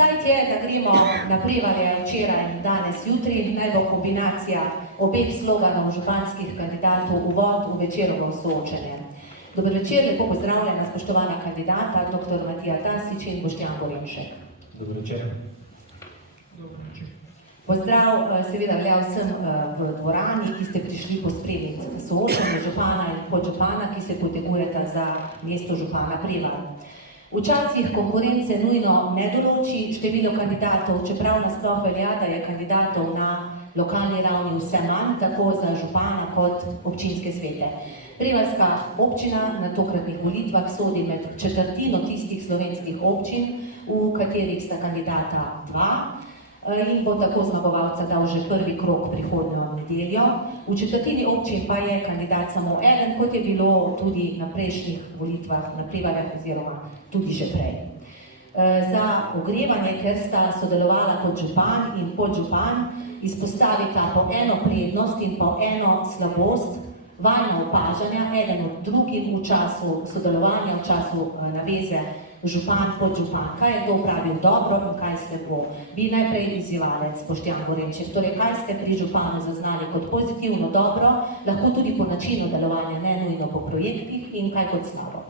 Sajt je, da gremo na Prevalje včeraj in danes jutri, naj bo kombinacija obeh sloganov županskih kandidatov uvod v večerovo soočenje. Dober večer, lepo pozdravljena spoštovana kandidata, dr. Matija Tasič in Boštjan Gorenšek. Dober večer. Pozdrav seveda velja vsem v dvorani, ki ste prišli pospremiti soočenje župana in podžupana, ki se potegujeta za mesto župana Prevalj. Včasih konkurence nujno ne določi število kandidatov, čeprav nasploh velja, da je kandidatov na lokalni ravni vse manj, tako za župana kot občinske svete. Prevaljska občina na tokratnih volitvah sodi med četrtino tistih slovenskih občin, v katerih sta kandidata dva, in bo tako zmagovalca dal že prvi krog prihodnjo nedeljo. V četrtini občin pa je kandidat samo eden, kot je bilo tudi na prejšnjih volitvah na Prevaljah oziroma tudi že prej. Za ogrevanje, ker sta sodelovala kot župan in podžupan, izpostavita po eno prednost in po eno slabost, vajna opažanja, eden od drugih v času sodelovanja, v času naveze župan, podžupan. Kaj je kdo pravil dobro in kaj slabo? Vi najprej izzivalec, Boštjan Gorenšek. Torej, kaj ste pri županu zaznali kot pozitivno dobro, lahko tudi po načinu delovanja, ne nujno po projektih, in kaj kot slabo?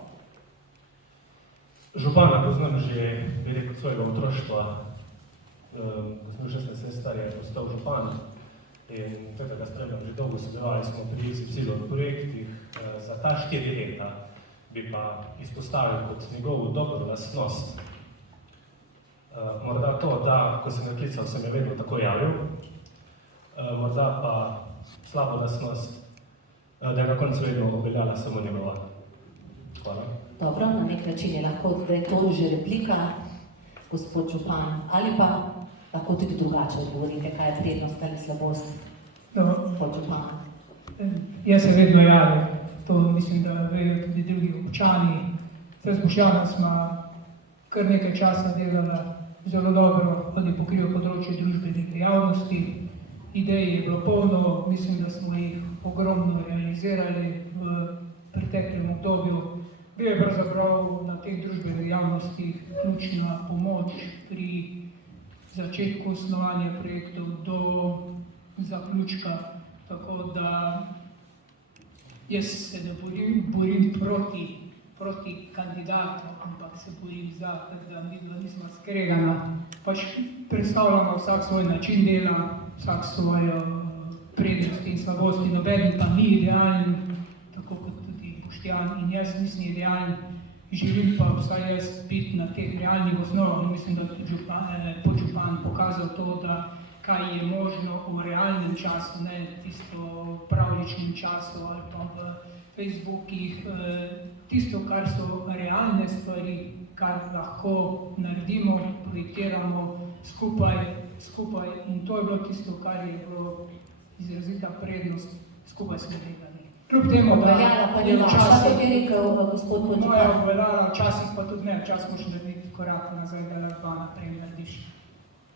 Župana poznam že, bi rekel, svojega otroštva. Ko sem 16 let star, je postal župan in tako ga spremljam že dolgo, sodelovali smo pri XY projektih. Za ta 4 leta bi pa izpostavil kot njegovo dobro lastnost. Morda to, da ko sem ga klical, sem je vedno tako javil. Morda pa slabo lastnost, da je na koncu vedno obeljala samo njegova. Hvala. Dobro, na nek način je lahko zdaj to že replika, gospod župan, ali pa lahko tudi drugače odgovorite, kaj je prednost ali slabost podžupana. Jaz se vedno javim. To mislim, da vejo tudi drugi občani. Zdaj s Boštjanom smo kar nekaj časa delala zelo dobro, tudi pokriva področje družbenih dejavnosti. Idej je bilo polno, mislim, da smo jih ogromno realizirali v preteklem obdobju. Bil je pravzaprav na teh družbenih dejavnostih ključna pomoč pri začetku osnovanja projektov do zaključka, tako da jaz se ne borim proti kandidatu, ampak se borim za, da midva nismo skregana. Pač predstavljamo vsak svoj način dela, vsak svojo prednost in slabosti, noben pa ni idealen, tako kot tudi Boštjan in jaz nisem idealen. Želim pa vsaj jaz biti na teh realnih osnovah. Mislim, da tudi podžupan pokazal to, da kaj je možno v realnem času, ne tisto pravličnem času ali pa v Facebookih, tisto, kar so realne stvari, kar lahko naredimo, projektiramo skupaj in to je bilo tisto, kar je bilo izrazita prednost, skupaj smo delali. Kljub temu, da je včasih moja obveljala, včasih pa tudi ne, včasih moš narediti korak nazaj, da lahko naprej narediš.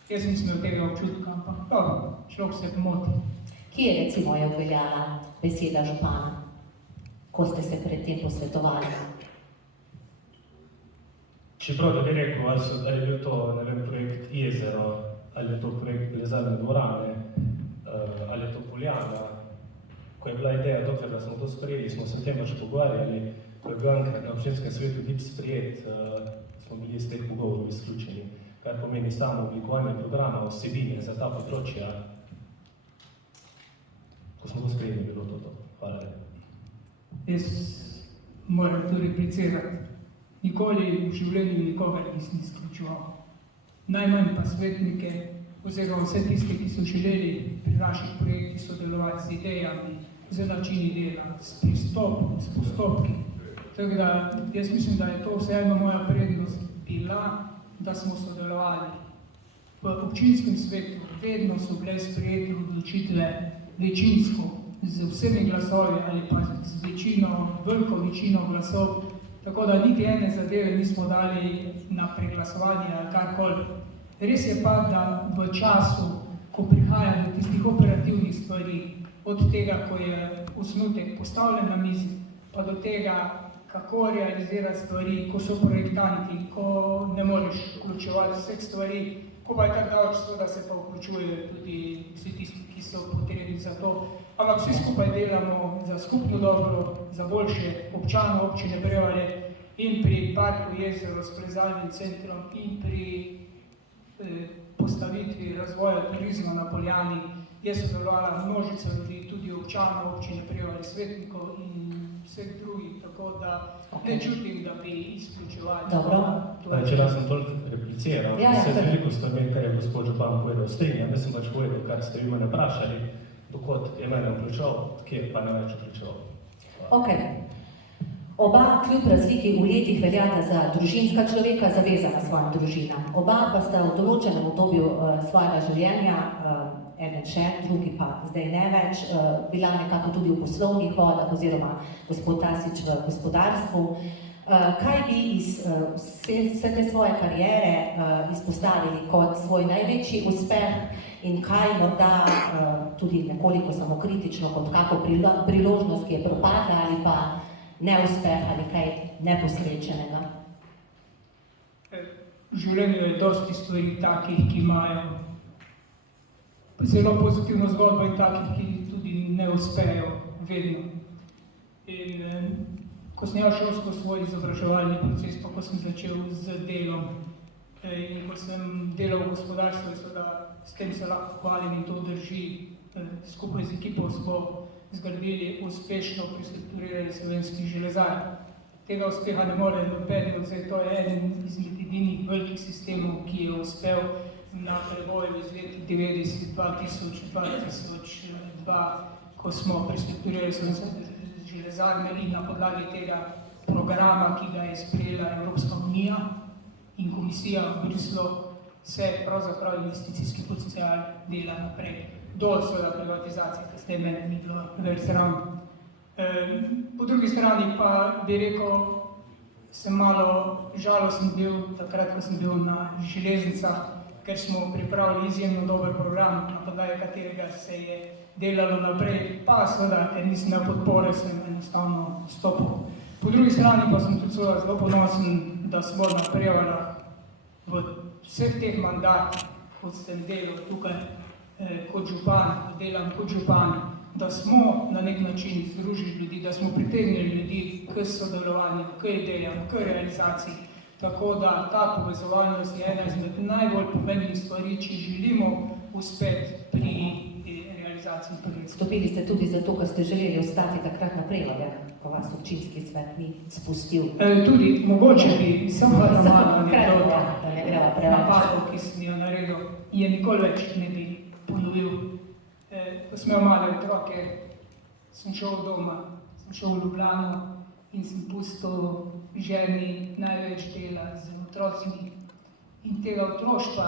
Jaz nisem imel tega občutka, ampak dobro, človek se pomoti. Kje recimo je obveljala beseda župana, ko ste se pred tem posvetovali? Čeprav da bi rekel, ali je bil to, ne vem, projekt Jezero, ali je to projekt Plezalne dvorane, ali je to Poljana, ko je bila ideja, dokler da smo to sprejeli, smo se o tem že pogovarjali, ko je bil enkrat na občinskem svetu DIP sprejet, smo bili iz teh pogovorov izključeni. Kar pomeni samo oblikovanje programa, vsebine za ta področja. Ko smo to sprejeli, bilo to. Hvala lepa. Jaz moram tu replicirati. Nikoli v življenju nikogar nisem izključeval. Najmanj pa svetnike, oziroma vse tiste, ki so želeli pri naših projektih sodelovati z idejami, z načini dela, s pristopom, s postopki. Tako da jaz mislim, da je to vseeno moja prednost bila, da smo sodelovali. V občinskem svetu vedno so bile sprejete odločitve večinsko, z vsemi glasovi ali pa z veliko večino glasov, tako da niti ene zadeve nismo dali na preglasovanje ali karkoli. Res je pa, da v času, ko prihaja do tistih operativnih stvari, od tega, ko je osnutek postavljen na mizi, pa do tega, kako realizirati stvari, ko so projektanti, ko ne moreš vključevati vseh stvari, ko pa je tako daleč, da se pa vključujejo tudi vsi tisti, ki so potrebni za to. Ampak vsi skupaj delamo za skupno dobro, za boljše občanov občine Prevalje in pri parku Jezero s plezalnim centrom in pri postavitvi razvoja turizma na Poljani je sodelovala množica ljudi, tudi občanov občine Prevalje, svetnikov in vseh drugih, tako da ne čutim, da bi izključevali. Če nas sem toliko repliciral, se z veliko stvarmi, kar je gospod župan povedal, strinjam, da sem pač povedal, kar ste vi mene vprašali, dokot je mene vključal, kje pa ne več vključal. Ok. Oba kljub razliki v letih veljata za družinska človeka, zavezana svojim družinam. Oba pa sta v določenem obdobju svojega življenja, eden še, drugi pa zdaj ne več, bila nekako tudi v poslovnih vodah oziroma gospod Tasić v gospodarstvu. Kaj bi iz vse te svoje kariere izpostavili kot svoj največji uspeh in kaj morda tudi nekoliko samokritično kot kako priložnost, ki je propadla ali pa neuspeh ali kaj neposrečenega? V življenju je dosti stvari takih, ki imajo zelo pozitivno zgodbo in takih, ki tudi ne uspejo vedno. In ko sem jaz šel skozi svoj izobraževalni proces, pa ko sem začel z delom in ko sem delal v gospodarstvu, s tem se lahko hvalim in to drži, skupaj z ekipo smo zgradili uspešno prestrukturirali Slovenski železar. Tega uspeha ne more nobeden vzeti, to je eden izmed edinih velikih sistemov, ki je uspel na preboju iz let 90, 2000, 2002, ko smo prestrukturirali Slovenski železar in na podlagi tega programa, ki ga je sprejela Evropska unija in komisija v Bruslu, se pravzaprav investicijski potencial dela naprej. Do seveda privatizacije, ki ste meni ni bilo več sram. Po drugi strani pa bi rekel, sem malo žalosten bil takrat, ko sem bil na železnicah, ker smo pripravili izjemno dober program, na podlagi katerega se je delalo naprej, pa seveda, ker nisem imel podpore, sem enostavno odstopil. Po drugi strani pa sem tudi zelo ponosen, da smo na Prevaljah v vseh teh mandatih, kot sem delal tukaj, kot župan, delam kot župan, da smo na nek način združili ljudi, da smo pritegnili ljudi k sodelovanju, k idejam, k realizaciji. Tako da ta povezovalnost je ena izmed najbolj pomembnih stvari, če želimo uspeti pri realizaciji projekta. Stopili ste tudi zato, ker ste želeli ostati takrat na Prevaljah, ko vas občinski svet ni spustil. Tudi mogoče bi samo malo napadov, ki sem jo naredil, je nikoli več ne bi ponovil. Ko sem imel male otroke, sem šel doma, sem šel v Ljubljano in sem pustil ženi največ dela z otrocimi. In tega otroštva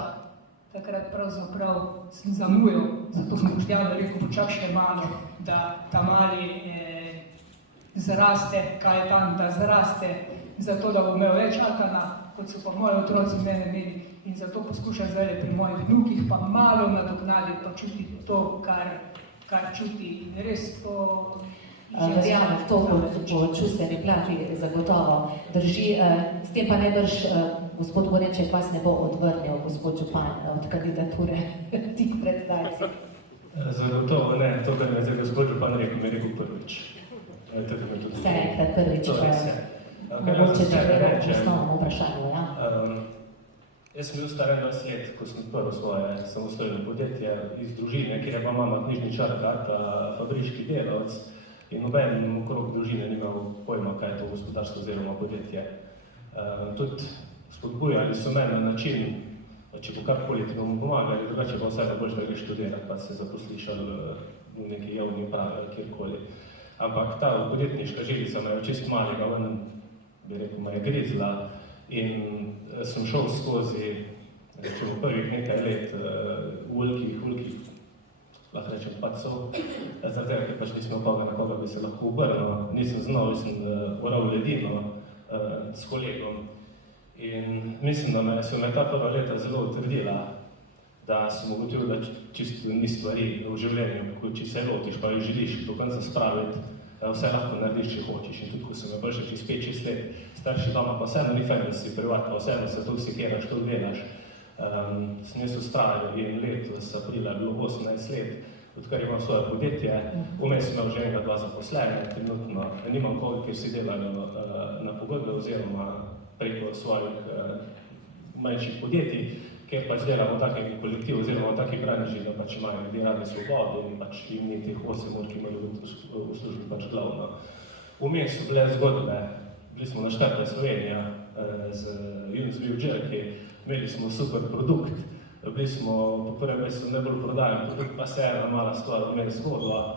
takrat pravzaprav sem zamujal, zato sem Boštjanu rekel, počak še malo, da ta mali zraste, kaj je tam, da zraste, zato da bo imel več akana, kot so pa moji otroci mene imeli. In zato poskušam zdaj pri mojih vnukih pa malo nadoknaditi, pa čutiti to, kar čuti. In res to... Verjamem, to po čustveni plati zagotovo drži. S tem pa najbrž gospod Gorenček vas ne bo odvrnil, gospod župan, od kandidature tik pred zdajci. Zagotovo ne, to, kar mi je zdaj gospod župan rekel, mi je rekel prvič. Vse enkrat prvič, mogoče če gledam v osnovnem vprašanju, ja? Jaz sem bil star 21 let, ko sem odprl svoje samostojno podjetje iz družine, kjer je pa mama knjižničar, ta fabrički delavec in noben okrog družine ni imel pojma, kaj je to gospodarstvo oziroma podjetje. Tudi spodbujali so me na način, če bo karkoli ti bomo pomagali, drugače pa vsaj da boš da greš študirati, pa se zaposliš v neki javni upravi ali kjerkoli. Ampak ta podjetniška željica me je čist malega ven, bi rekel, me je grizla. In sem šel skozi prvih nekaj let v velikih, lahko rečem, pacov, zaradi tega, ker pač nisem koga, na koga bi se lahko obrnil, nisem znal, sem oral ledino s kolegom. In mislim, da so me ta prva leta zelo utrdila, da sem ugotovil, da čisto ni stvari v življenju, če se lotiš, pa jo želiš do konca spraviti, vse lahko narediš, če hočeš. In tudi, ko sem bil že čez 5-6 let starši doma, pa vseeno ni fajn, da si privat, pa vseeno se toksikiraš, to delaš. Sem jaz ustrajal in letos aprila je bilo 18 let, odkar imam svoje podjetje. Vmes sem imel že enega, 2 zaposlene, trenutno nimam koga, kjer si delajo na pogodbe oziroma preko svojih manjših podjetij, kjer pač delamo v takem kolektivu oziroma v taki branži, da pač imajo ljudje radi svobodo in pač jim ni teh 8 ur, ki imajo v službi pač glavno. Vmes so bile zgodbe, bili smo na štartu Slovenija z Junsville Jerky, imeli smo super produkt, bili smo po prvem mesecu najbolj prodajen produkt, pa se je ena mala stvar vmes zgodila,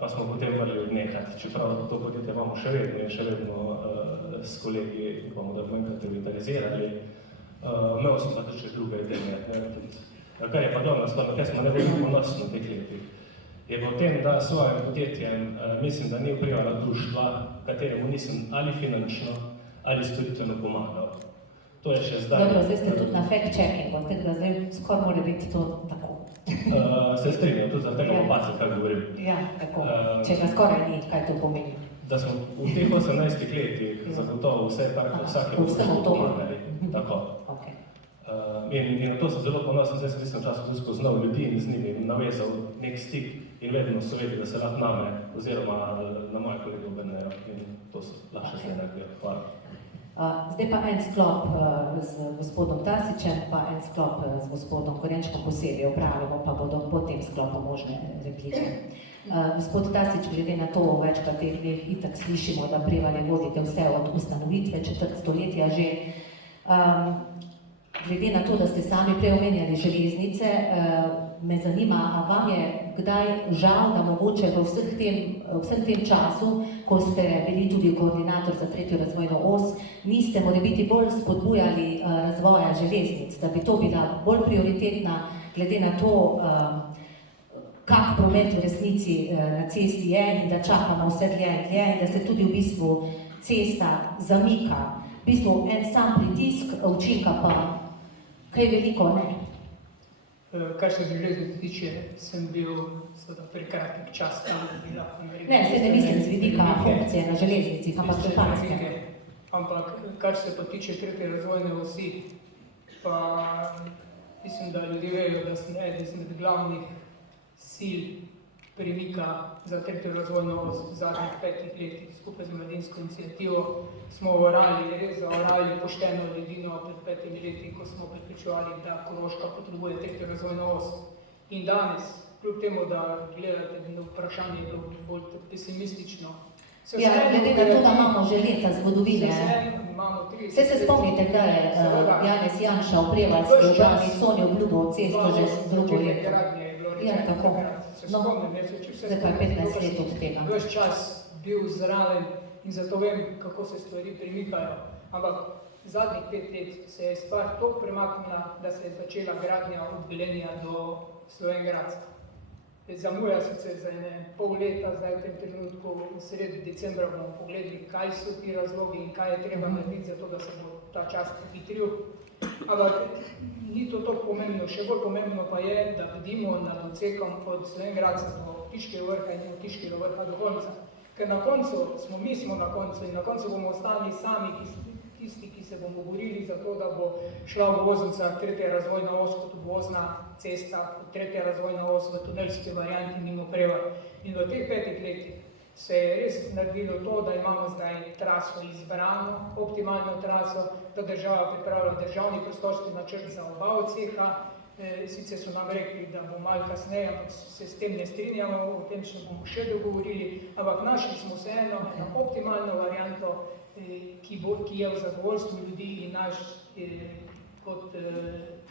pa smo potem morali odnehati, čeprav to podjetje imamo še vedno in še vedno s kolegi upamo, da bomo enkrat revitalizirali. Imel sem pa tudi še druge ideje. Kar je pa dobra stvar, kaj smo najbolj ponosni na teh letih, je v tem, da s svojim podjetjem mislim, da ni vplivala društva, kateremu nisem ali finančno ali storitveno pomagal. To je še zdaj. Dobro, zdaj ste tudi na fact-checkingu, tako da zdaj skoraj mora biti to tako. Se strinjam, tudi zaradi tega opazim, kaj govorim. Ja, tako. Če ga skoraj ni, kaj to pomeni? Da smo v teh 18 letih zagotovo vse, kar vsake pomagali. Tako. Okay. In na to sem zelo ponosen, zdaj sem v tistem času tudi spoznal ljudi in z njimi navezal nek stik in vedno so vedeli, da se lahko name oziroma na moje kolege obrnejo in to so lahko še nekaj. Hvala. Zdaj pa en sklop z gospodom Tasičem, pa en sklop z gospodom Korenčkom posebej opravimo, pa bodo po tem sklopu možne replike. Gospod Tasič, glede na to, večkrat teh dneh itak slišimo, da Prevalje vodite vse od ustanovitve četrt stoletja že. Glede na to, da ste sami prej omenjali železnice, me zanima, a vam je kdaj žal, da mogoče v vsem tem času, ko ste bili tudi koordinator za 3. razvojno os, niste morebiti bolj spodbujali razvoja železnic, da bi to bila bolj prioritetna, glede na to, kak promet v resnici na cesti je in da čakamo vse dlje in dlje in da se tudi v bistvu cesta zamika. V bistvu en sam pritisk, učinka pa kaj veliko ne. Kar se železnic tiče, sem bil prekratek čas tam, da bi lahko naredil. Ne, se ne mislim z vidika funkcije na železnicah, ampak Štepanskem. Ampak kar se pa tiče 3. razvojne osi, pa mislim, da ljudje vejo, da sem eden izmed glavnih sil premika za 3. razvojno os v zadnjih 5 letih. Skupaj z mladinsko inicijativo smo orali, res zaorali pošteno ledino pred 5 leti, ko smo prepričevali, da Koroška potrebuje 3. razvojno os. In danes, kljub temu, da gledate na vprašanje, je bilo bolj pesimistično. Ja, glede na to, da imamo že leta zgodovine. Vse se spomnite, da je Janez Janša v Prevaljski urbani coni obljubil cesto že drugo leto. Ja, tako. No, zdaj pa je 15 let od tega. Ves čas bil zraven in zato vem, kako se stvari premikajo. Ampak zadnjih 5 let se je stvar toliko premaknila, da se je začela gradnja od Velenja do Slovenj Gradca. Zamuja sicer za pol leta, zdaj v tem trenutku, v sredi decembra bomo pogledali, kaj so ti razlogi in kaj je treba narediti za to, da se bo ta čas pohitril. Ampak ni to toliko pomembno, še bolj pomembno pa je, da bdimo nad odsekom od Slovenj Gradca do Tiškega vrha in od Tiškega vrha do konca. Ker na koncu smo na koncu in na koncu bomo ostali sami tisti, ki se bomo borili za to, da bo šla obvoznica 3. razvojna os kot obvozna cesta, 3. razvojna os v tunelski varianti mimo Prevalj. In v teh 5 letih se je res naredilo to, da imamo zdaj traso izbrano, optimalno traso, da država pripravlja državni prostorski načrt za oba odseka. Sicer so nam rekli, da bo malo kasneje, ampak se s tem ne strinjamo, o tem se bomo še dogovorili, ampak našli smo se eno optimalno varianto, ki je v zadovoljstvu ljudi in naš kot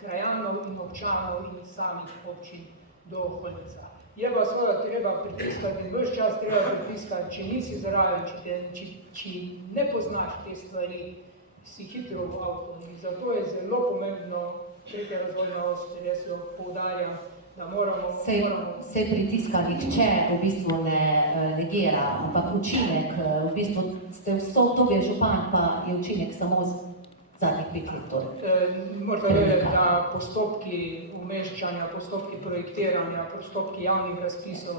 krajanov in občanov in samih občin do Holmeca. Je pa seveda treba pritiskati in ves čas treba pritiskati, če nisi zraven, če ne poznaš te stvari, si hitro v avto. In zato je zelo pomembno 3. razvojna os, jaz jo poudarjam, da moramo... Se pritiska nihče v bistvu ne negira, ampak učinek, v bistvu ste vso obdobje župan, pa je učinek samo zadnjih 5 let. Torej. Morate vedeti, da postopki umeščanja, postopki projektiranja, postopki javnih razpisov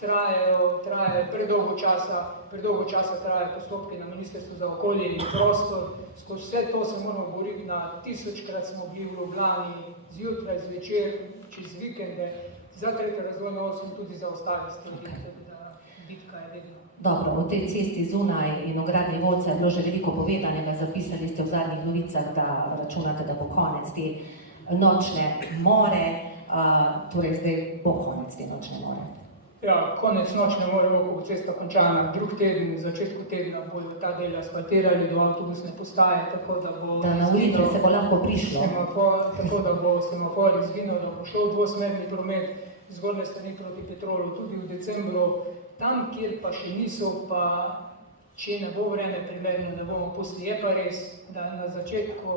trajajo predolgo časa trajajo postopki na Ministrstvu za okolje in prostor. Skozi vse to se moramo boriti na 1000-krat smo bili v Ljubljani, zjutraj, zvečer, čez vikende, za tretjo razvojno os in tudi za ostale stvari, da bitka je vedno. Dobro, o tej cesti zunaj in o gradnji Vodca je bilo že veliko povedanega, zapisali ste v zadnjih novicah, da računate, da bo konec te nočne more, torej zdaj bo konec te nočne more. Ja, konec nočne more bo cesta končana, drug teden, v začetku tedna bodo ta del asfaltirali do avtobusne postaje, tako da bo... Da na ulici se bo lahko prišlo. Tako da bo semafor izginil, da bo šel dvosmerni promet z zgornje strani proti Petrolu tudi v decembru. Tam, kjer pa še niso, pa če ne bo vreme primerno, ne bomo pustili. Je pa res, da na začetku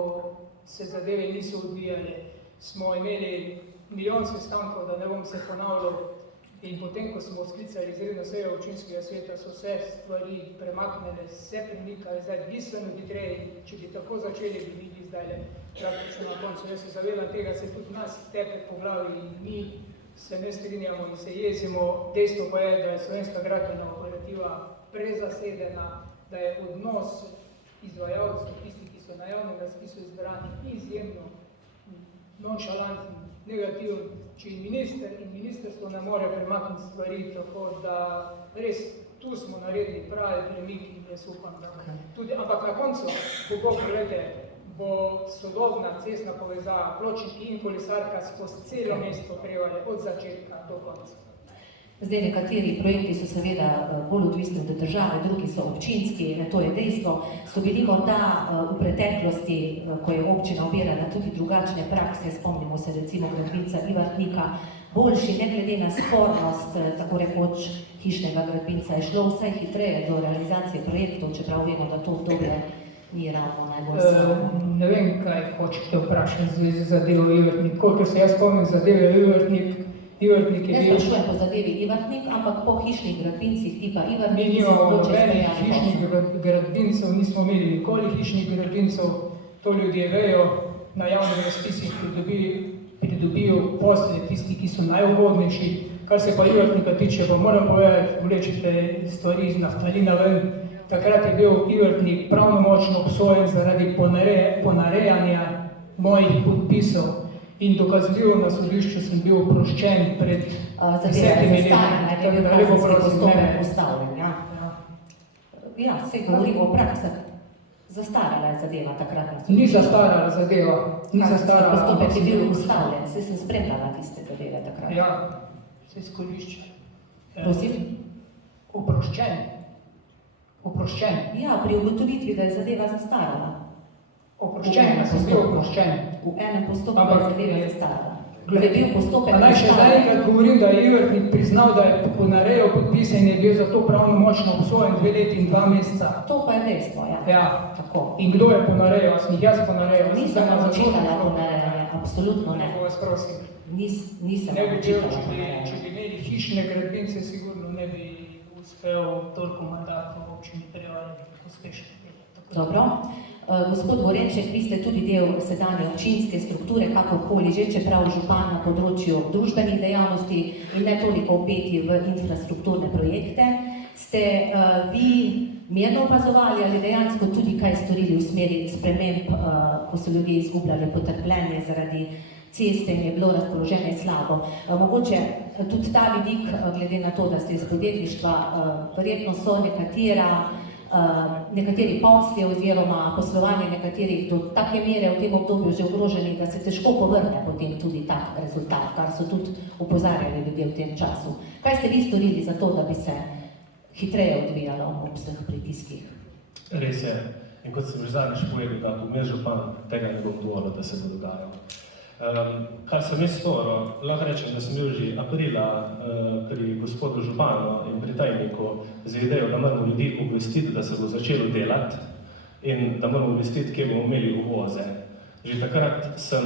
se zadeve niso odvijale. Smo imeli milijon sestankov, da ne bom se ponavljal, in potem, ko smo sklicali izredno sejo občinskega sveta, so vse stvari premaknjene, se premikajo zdaj bistveno hitreje. Če bi tako začeli, bi bili zdaj praktično na koncu. Jaz se zavedam tega, se tudi nas tepe po glavi in mi se ne strinjamo in se jezimo. Dejstvo pa je, da je Slovenska gradbena operativa prezasedena, da je odnos izvajalcev, tisti, ki so na javnem razpisu izbrani, izjemno nonšalantni, negativen, če minister in ministrstvo ne more premakniti stvari, tako da res tu smo naredili pravi premik in jaz upam, da tudi, ampak na koncu, ko bo sodobna cestna povezava, pločniki in kolesarka skozi celo mesto prevale od začetka do konca. Zdaj, nekateri projekti so seveda bolj odvisni od države, drugi so občinski, to je dejstvo. So bili morda v preteklosti, ko je občina obirala tudi drugačne prakse, spomnimo se recimo gradbinca Ivartnika, boljši, ne glede na spornost, tako rekoč, hišnega gradbinca, je šlo vsaj hitreje do realizacije projektov, čeprav vemo, da to obdobje ni ravno najbolj slabo. Ne vem, kaj hočete vprašati v zvezi z zadevo Ivartnik. Kolikor se jaz spomnim zadeve Ivartnik je bil... Ne sprašujem po zadevi Ivartnik, ampak po hišnih gradbincih tipa Ivartnik. Mi nimamo nobenih hišnih gradbincev, nismo imeli nikoli hišnih gradbincev, to ljudje vejo, na javnih razpisih pridobijo posle tisti, ki so najugodnejši. Kar se pa Ivartnika tiče, pa moram povedati, vlečite stvari iz naftalina ven. Takrat je bil Ivartnik pravnomočno obsojen zaradi ponarejanja mojih podpisov. In dokazljivo na sodišču sem bil oproščen pred 10 leti. Je bil kazenski postopek ustavljen, ja. Ja, se govorimo o praksah. Zastarala je zadeva takrat na sodišču. Ni zastarala zadeva. Kazenski postopek je bil ustavljen, se sem spremljala tiste zadeve takrat. Ja, se izkorišča. Prosim? Oproščen. Ja, pri ugotovitvi, da je zadeva zastarala. Oproščen, sem bil oproščen. V enem postopku je zadeva zastarala. Da je bil postopek naj še zaenkrat govorim, da je Ivartnik priznal, da je ponarejal podpise in je bil zato pravnomočno obsojen 2 leti in 2 meseca. To pa je dejstvo, ja. Ja. Tako. In kdo je ponarejal? Sem jih jaz ponarejal? Nisem očitala ponarejanja, absolutno ne. Vas prosim. Nisem očitala ponarejanja. Če bi imeli hišne gradbince, sigurno ne bi uspel toliko mandatov v občini Prevalje uspešno. Dobro. Gospod Gorenček, vi ste tudi del sedanje občinske strukture, kakorkoli že, čeprav župan na področju družbenih dejavnosti in ne toliko vpeti v infrastrukturne projekte. Ste vi mirno opazovali ali dejansko tudi kaj storili v smeri sprememb, ko so ljudje izgubljali potrpljenje zaradi ceste in je bilo razpoloženje slabo? Mogoče tudi ta vidik, glede na to, da ste iz podjetništva, verjetno so nekateri posli oziroma poslovanje nekaterih do take mere v tem obdobju že ogroženi, da se težko povrne potem tudi tak rezultat, kar so tudi opozarjali ljudje v tem času. Kaj ste vi storili za to, da bi se hitreje odvijalo ob vseh pritiskih? Res je. In kot sem že zadnjič povedal, da kot župan tega ne bom dovolil, da se bo dogajalo. Kar sem jaz storil, lahko rečem, da sem bil že aprila pri gospodu županu in pri tajniku z idejo, da moramo ljudi obvestiti, da se bo začelo delati in da moramo obvestiti, kje bomo imeli uvoze. Že takrat sem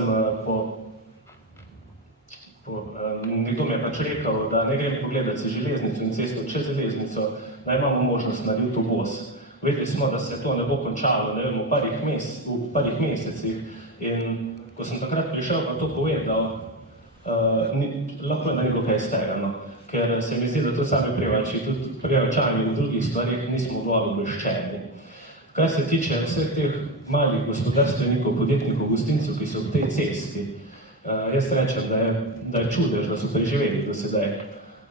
nekdo mi je pač rekel, da ne grem pogledati si železnico in cesto čez železnico, da imamo možnost narediti uvoz. vedeli smo, da se to ne bo končalo, ne vem, v parih mesecih. In ko sem takrat prišel, pa to povedal, lahko je naredil kaj iz tega, no. Ker se mi zdi, da tudi sami Prevalči, tudi Prevalčani v drugih stvarih nismo dovolj obveščeni. Kar se tiče vseh teh malih gospodarstvenikov, podjetnikov, gostincev, ki so v tej cesti, jaz rečem, da je čudež, da so preživeli do sedaj.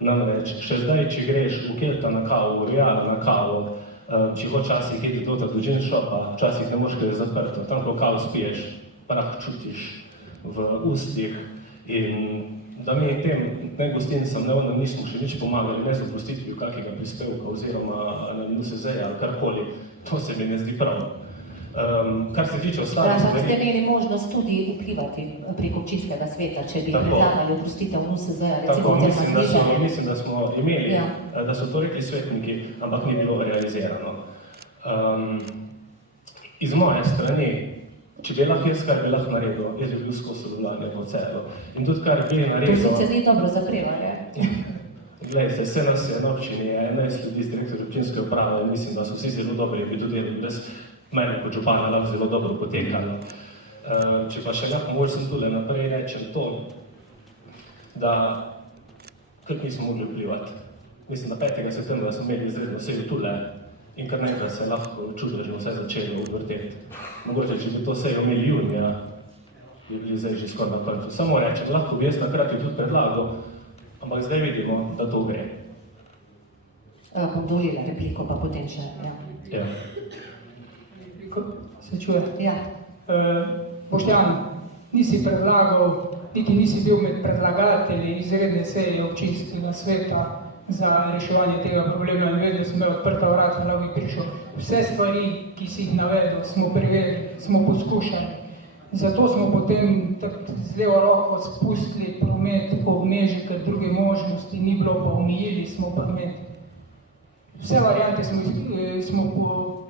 Namreč, še zdaj, če greš v Kelta na kavo, v Real na kavo, če ho časih jedi do gin shopa, včasih ne moš, ker je zaprto. Tam, ko kavo spiješ, prah čutiš v ustih. In da mi tem gostincem ne nismo še nič pomagali, ne z oprostitvijo kakega prispevka oziroma NSZ-ja ali karkoli, to se mi ne zdi prav. Kar se tiče ostalih stvari... Ste imeli možnost tudi vplivati prek občinskega sveta, če bi predlagali oprostitev NSZ-ja, recimo Tako, mislim, da smo imeli, da so to rekli svetniki, ampak ni bilo realizirano. Iz moje strani, če bi lahko jaz, kar bi lahko naredil, jaz bi bil skozi sodelovanje po celu. In tudi kar bi naredil... To sicer ni dobro za Prevalje. Glejte, vse nas je na občini, 11 ljudi z direktorja občinske uprave in mislim, da so vsi zelo dobri, bi tudi brez mene kot župana lahko zelo dobro potekali. Če pa še lahko mogoče sem tule naprej rečem to, da kako nismo mogli vplivati. Mislim, da 5. septembra smo imeli izredno sejo tule in kar nekaj se lahko čudežno vse začelo odvrteti. Mogoče, če bi to sejo imeli junija, bi bili zdaj že skoraj na koncu. Samo rečem, lahko bi jaz takrat tudi predlagal, ampak zdaj vidimo, da to gre. Bom dovolila repliko, pa potem še, Ja. Se čuje? Ja. Boštjan, nisi predlagal, niti nisi bil med predlagatelji izredne seje občinskega sveta za reševanje tega problema in vedno sem imel odprta vrata, da bi prišel. Vse stvari, ki si jih navedel, smo preverili, smo poskušali. Zato smo potem z levo roko spustili promet ob Meži, ker druge možnosti ni bilo, pa omejili smo promet. Vse variante smo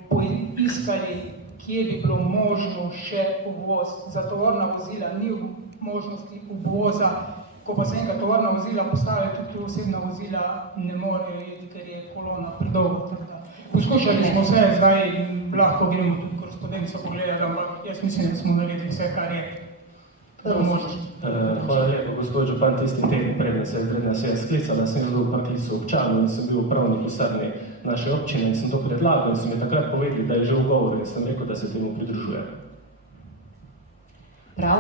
poiskali, kje bi bilo možno še uvoz. Za tovorna vozila ni možnosti uvoza, ko pa se enega tovorna vozila postavijo, tudi osebna vozila ne morejo jeti, ker je kolona predolgo. Poskušali smo vse, zdaj lahko gremo tudi korespondenco pogledati, ampak jaz mislim, da smo naredili vse, kar je možno. Hvala lepa, gospod župan, tisti teden predne se je izredna seja sklicala, sem bil v parklicu občanov in sem bil v pravni pisarni naše občine in sem to predlagal in so mi takrat povedali, da je že v govoru in sem rekel, da se temu pridružujem. Prav.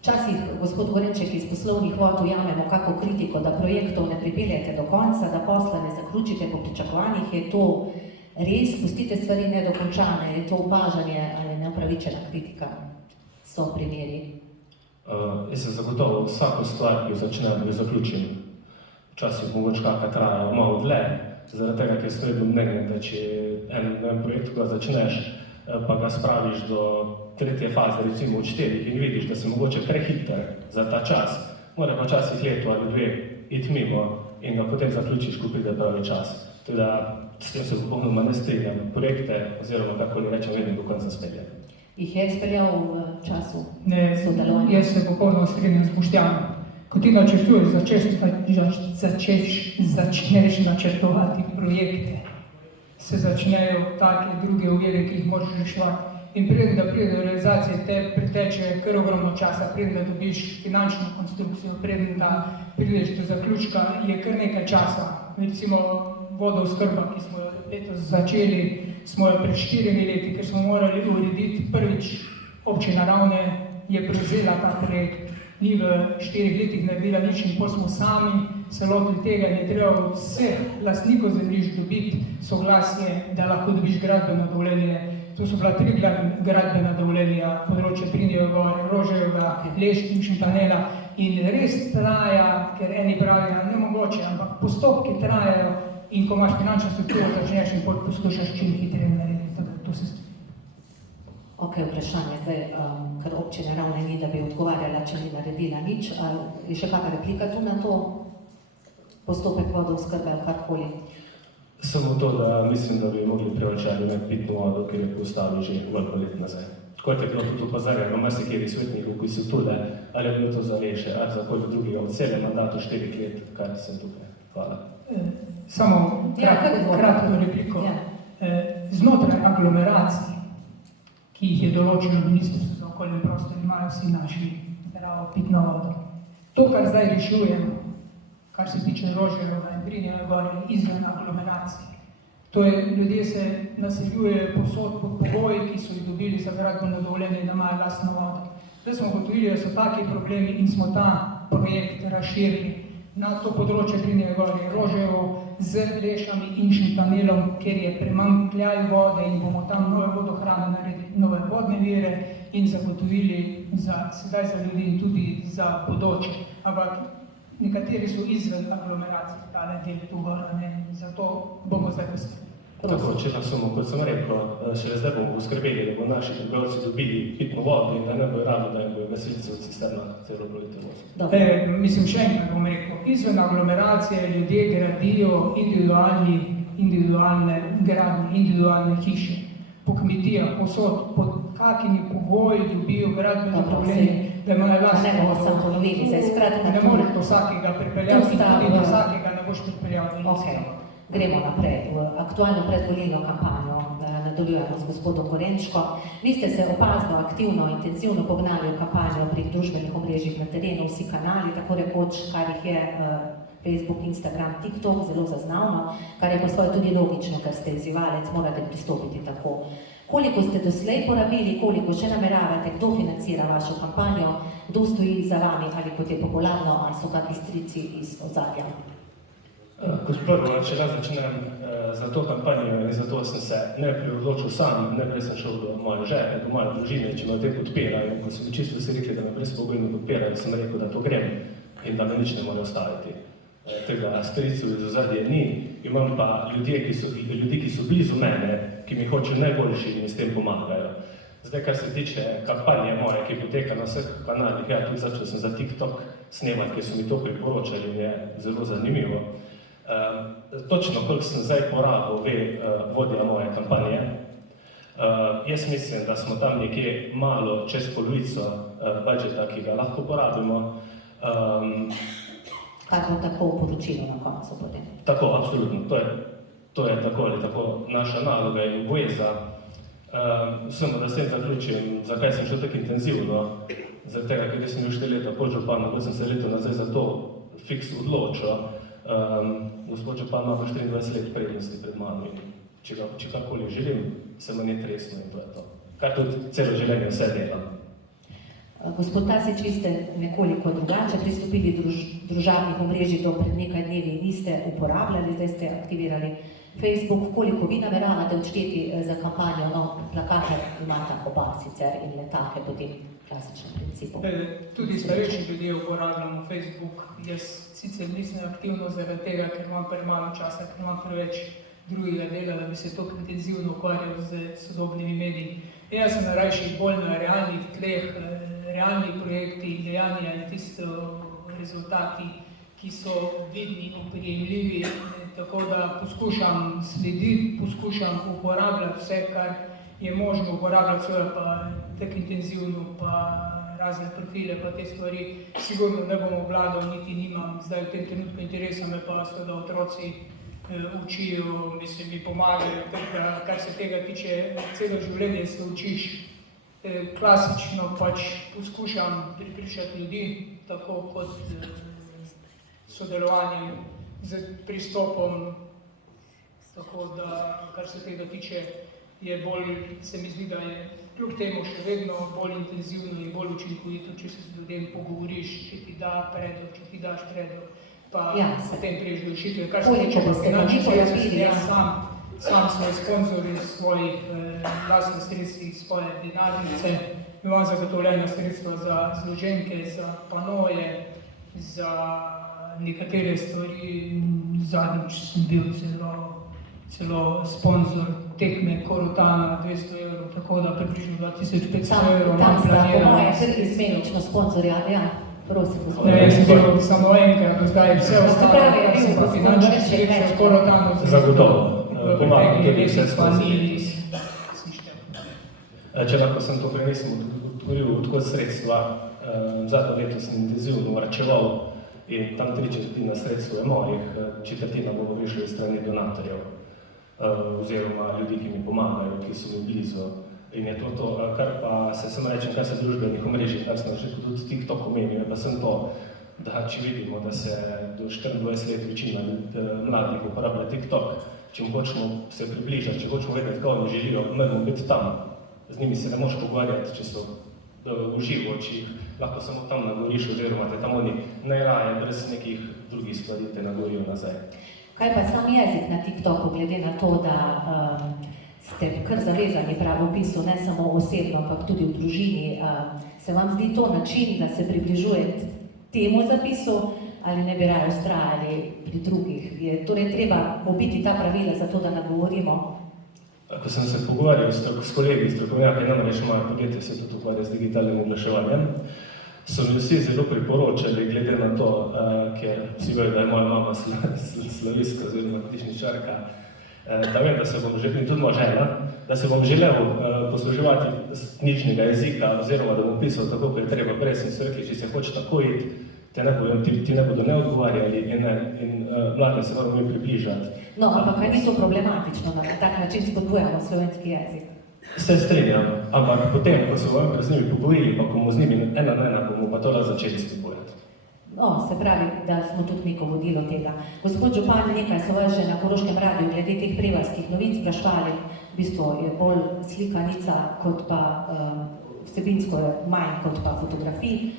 Včasih, gospod Gorenček, iz poslovnih vod ujamemo kako kritiko, da projektov ne pripeljete do konca, da posla ne zaključite po pričakovanjih. Je to res? Pustite stvari nedokončane? Je to opažanje ali neupravičena kritika? So primeri? Jaz se zagotovo vsako stvar, ki jo začnem, jo zaključim. Včasih mogoče kakšna traja malo dlje, zaradi tega, ker sem vedno mnenje, da če en projekt, ko ga začneš, pa ga spraviš do 3. faze, recimo od 4 in vidiš, da si mogoče prehiter za ta čas, mora pa časih leto ali 2 iti mimo in ga potem zaključiš, ko pride pravi čas. Tudi s tem se popolnoma ne strinjam. Projekte, oziroma kakoli rečem, vedno do konca spelje. Jih je izpeljal v času Ne, sodelovanja? jaz se popolnoma strinjam z Boštjanom. Ko ti načrtuješ, začneš načrtovati projekte, se začnejo take druge ovire, ki jih moraš reševati. In preden da pride do realizacije, te preteče kar ogromno časa, preden da dobiš finančno konstrukcijo, preden da prideš do zaključka, je kar nekaj časa. Recimo vodooskrba, ki smo jo letos začeli, smo jo pred 4 leti, ker smo morali urediti prvič občina Ravne, je prevzela ta projekt, ni v 4 letih naredila nič in potem smo sami se lotili tega in je treba od vseh lastnikov zemljišč dobiti soglasje, da lahko dobiš gradbeno dovoljenje. To so bila 3 gradbena dovoljenja, področje Prinjeve gore, Roževega, Lešk in Šentanela in res traja, ker eni pravijo nemogoče, ampak postopki trajajo in ko imaš finančno strukturo, začneš in potem poskušaš čim hitreje narediti. To se stvari. Ok, vprašanje zdaj, ker občine Ravne ni, da bi odgovarjala, če ni naredila nič. Je še kakšna replika tu na to? Postopek vodooskrbe ali karkoli? Samo to, da mislim, da bi mogli Prevalčani imeti pitno vodo, ker je postavili že veliko let nazaj. Kot je bilo tudi opozarjeno, marsikateri svetnikov, ki so tule, ali je bilo to za Leše, ali za koga drugega, v celem mandatu 4 let, kar sem tukaj. Hvala. Samo kratko repliko. Ja. znotraj aglomeracij, ki jih je določilo Ministrstvo za okolje in prostor, imajo vsi naši zdravo pitno vodo. To, kar zdaj rešujemo, kar se tiče Rožerova in Drinjeve gore, izven aglomeracij. To je, ljudje se naseljujejo povsod pod pogoji, ki so jih dobili za gradbeno dovoljenje, da imajo lastno vodo. Zdaj smo ugotovili, da so taki problemi in smo ta projekt razširili na to področje Drinjeve gore, Roževo, z lešami in Šentanelom, ker je primanjkljaj vode in bomo tam nove vodohrane naredili, nove vodne vire in zagotovili sedaj za ljudi in tudi za bodoče. Ampak nekateri so izven aglomeracij, tale del tu gora, zato bomo zdaj poskrbeli. Tako, če pa samo, kot sem rekel, šele zdaj bomo poskrbeli, da bo naši prebivalci dobili pitno vodo in da ne bojo radi, da bojo gasilci od cisterna celo proliti vodo. Mislim, še enkrat bom rekel, izven aglomeracije ljudje gradijo individualne hiše, po kmetijah, posod, pod kakimi pogoji dobijo gradbeno dovoljenje, da imajo lastno vodo. Ne moreš do vsakega pripeljati, tudi do vsakega ne boš pripeljal. Gremo naprej. V aktualno predvolilno kampanjo nadaljujemo z gospodom Gorenčko. Vi ste se opazno, aktivno, intenzivno pognali v kampanjo prek družbenih omrežij na terenu, vsi kanali, tako rekoč, kar jih je Facebook, Instagram, TikTok, zelo zaznavno, kar je po svoje tudi logično, ker ste izzivalec, morate pristopiti tako. Koliko ste doslej porabili, koliko še nameravate, kdo financira vašo kampanjo, kdo stoji za vami, ali kot je popularno, ali so kakšni strici iz ozadja? Kot prvo, če jaz začnem za to kampanjo in zato sem se najprej odločil sam, najprej sem šel do moje žene, do moje družine, če me v tem podpirajo. In ko so mi čisto vsi rekli, da me brezpogojno podpirajo, sem rekel, da to grem in da me nič ne more ostaviti. Tega stricev iz ozadja ni, imam pa ljudi, ki so blizu mene, ki mi hočejo najboljši in mi s tem pomagajo. Zdaj, kar se tiče kampanje moje, ki poteka na vseh kanalih, tudi začel sem za TikTok snemati, ker so mi to priporočali in je zelo zanimivo. Točno, koliko sem zdaj porabil, ve vodja moje kampanje. Jaz mislim, da smo tam nekje malo čez polovico budžeta, ki ga lahko porabimo. Kaj bo tako v poročilu na koncu potem? Tako, absolutno. To je tako ali tako naša naloga in obveza. Samo da s tem zaključim, zakaj sem šel tako intenzivno. Zaradi tega, ker sem bil 4 leta podžupan, ko sem se leto nazaj za to fiks odločil. Gospod župan ima 24 let prednosti pred mano in če karkoli želim, se me ne tresno in to je to. Kar tudi celo življenje vse delam. Gospod Tasič, vi ste nekoliko drugače pristopili družabnih omrežij do pred nekaj dnevi, niste uporabljali, zdaj ste aktivirali Facebook. Koliko vi nameravate odšteti za kampanjo? No, plakate imate oba sicer in letake po tem klasičnem principu. Tudi starejši ljudje uporabljamo Facebook. Jaz sicer nisem aktivno zaradi tega, ker imam premalo časa, ker imam preveč drugega dela, da bi se tako intenzivno ukvarjal z sodobnimi mediji. Jaz sem rajši bolj na realnih tleh, realni projekti, dejanja in tisto rezultati, ki so vidni, oprijemljivi, tako da poskušam slediti, poskušam uporabljati vse, kar je možno uporabljati, svoje pa tako intenzivno, pa razne profile, pa te stvari sigurno ne bom obvladal, niti nimam zdaj v tem trenutku interesa, me pa seveda otroci učijo, mislim, mi pomagajo, kar se tega tiče, celo življenje se učiš. Klasično pač poskušam pripričati ljudi, tako kot sodelovanjem z pristopom, tako da, kar se tega tiče, je bolj, se mi zdi, da je kljub temu še vedno bolj intenzivno in bolj učinkovito, če se z ljudem pogovoriš, če ti da predlog, če ti daš predlog, pa potem priješ do rešitve. Kar se tiče pa finančnih sredstev, jaz sam svoje sponzorje svojih lastnih sredstv, svoje denarnice, imam zagotovljena sredstva za zloženke, za panoje, za nekatere stvari. Zadnjič sem bil celo sponzor tekme Korotana, 200 €, tako da približno 2500 € Tam sta po moje kar izmenično sponzorja, ja, prosim. Jaz sem bil samo enkrat, zdaj vse ostalo, sem pa finančnih sredstev Korotanu. Zagotovo. Pomagam tudi vse pa ni štel. Če lahko sem to prenesel, odgovoril odkot sredstva, zadnjo leto sem intenzivno varčeval in tam 3/4 sredstva je mojih, 1/4 bomo prišli iz strani donatorjev. oziroma ljudi, ki mi pomagajo, ki so mi blizu. In je to, kar pa se samo rečem, kar se družbenih omrežij, kar sem že tudi TikTok omenil, pa sem to, da če vidimo, da se do 24 let večina mladih uporablja TikTok, če mu hočemo se približati, če hočemo vedeti, kako oni želijo, moramo biti tam. Z njimi se ne moš pogovarjati, če so v živo, če jih lahko samo tam nagoriš, oziroma te tam oni najraje brez nekih drugih stvari te nagorijo nazaj. Kaj pa sam jezik na TikToku, glede na to, da ste kar zavezani pravopisu, ne samo osebno, ampak tudi v družini, se vam zdi to način, da se približujete temu zapisu, ali ne bi raje ustrajali pri drugih? Je torej treba obiti ta pravila za to, da nagovorimo? Ko sem se pogovarjal s kolegi, strokovnjaki, namreč moje podjetje se tudi ukvarja z digitalnim oglaševanjem, so mi vsi zelo priporočali, glede na to, ker vsi vejo, da je moja mama slavistka oziroma knjižničarka, da vem, da se bom želel, in tudi moja žena, da se bom želel posluževati knjižnega jezika, oziroma da bom pisal tako, kot je treba. Prej sem se rekli, če se hoče tako iti, ti ne bodo ne odgovarjali in mladim se moramo približati. No, ampak kaj ni to problematično, na tak način spodbujamo slovenski jezik? Se strinjam, ampak potem, ko se bomo z njimi pogovorili, pa ko bomo z njimi ena na ena, bomo pa to začeli spodbujati. No, se pravi, da smo tudi neko vodilo tega. Gospod župan, nekaj so vas že na Koroškem radiju glede teh prevalskih novic sprašvali, v bistvu je bolj slikanica, kot pa vsebinsko je manj kot pa fotografij.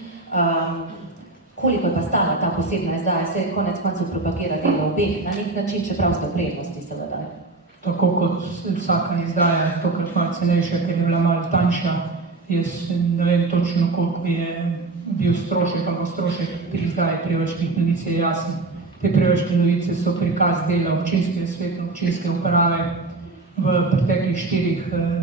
Koliko je pa stala ta posebna izdaja, se konec koncev propagira delo obeh na nek način, čeprav ste v prednosti, seveda. Tako kot vsaka izdaja, tokrat malo cenejša, ker je bila malo tanjša. Jaz ne vem točno, koliko je bil strošek, ampak strošek pri izdaji Prevaljških novic je jasen. Te Prevaljške novice so prikaz dela občinskega sveta, občinske uprave v preteklih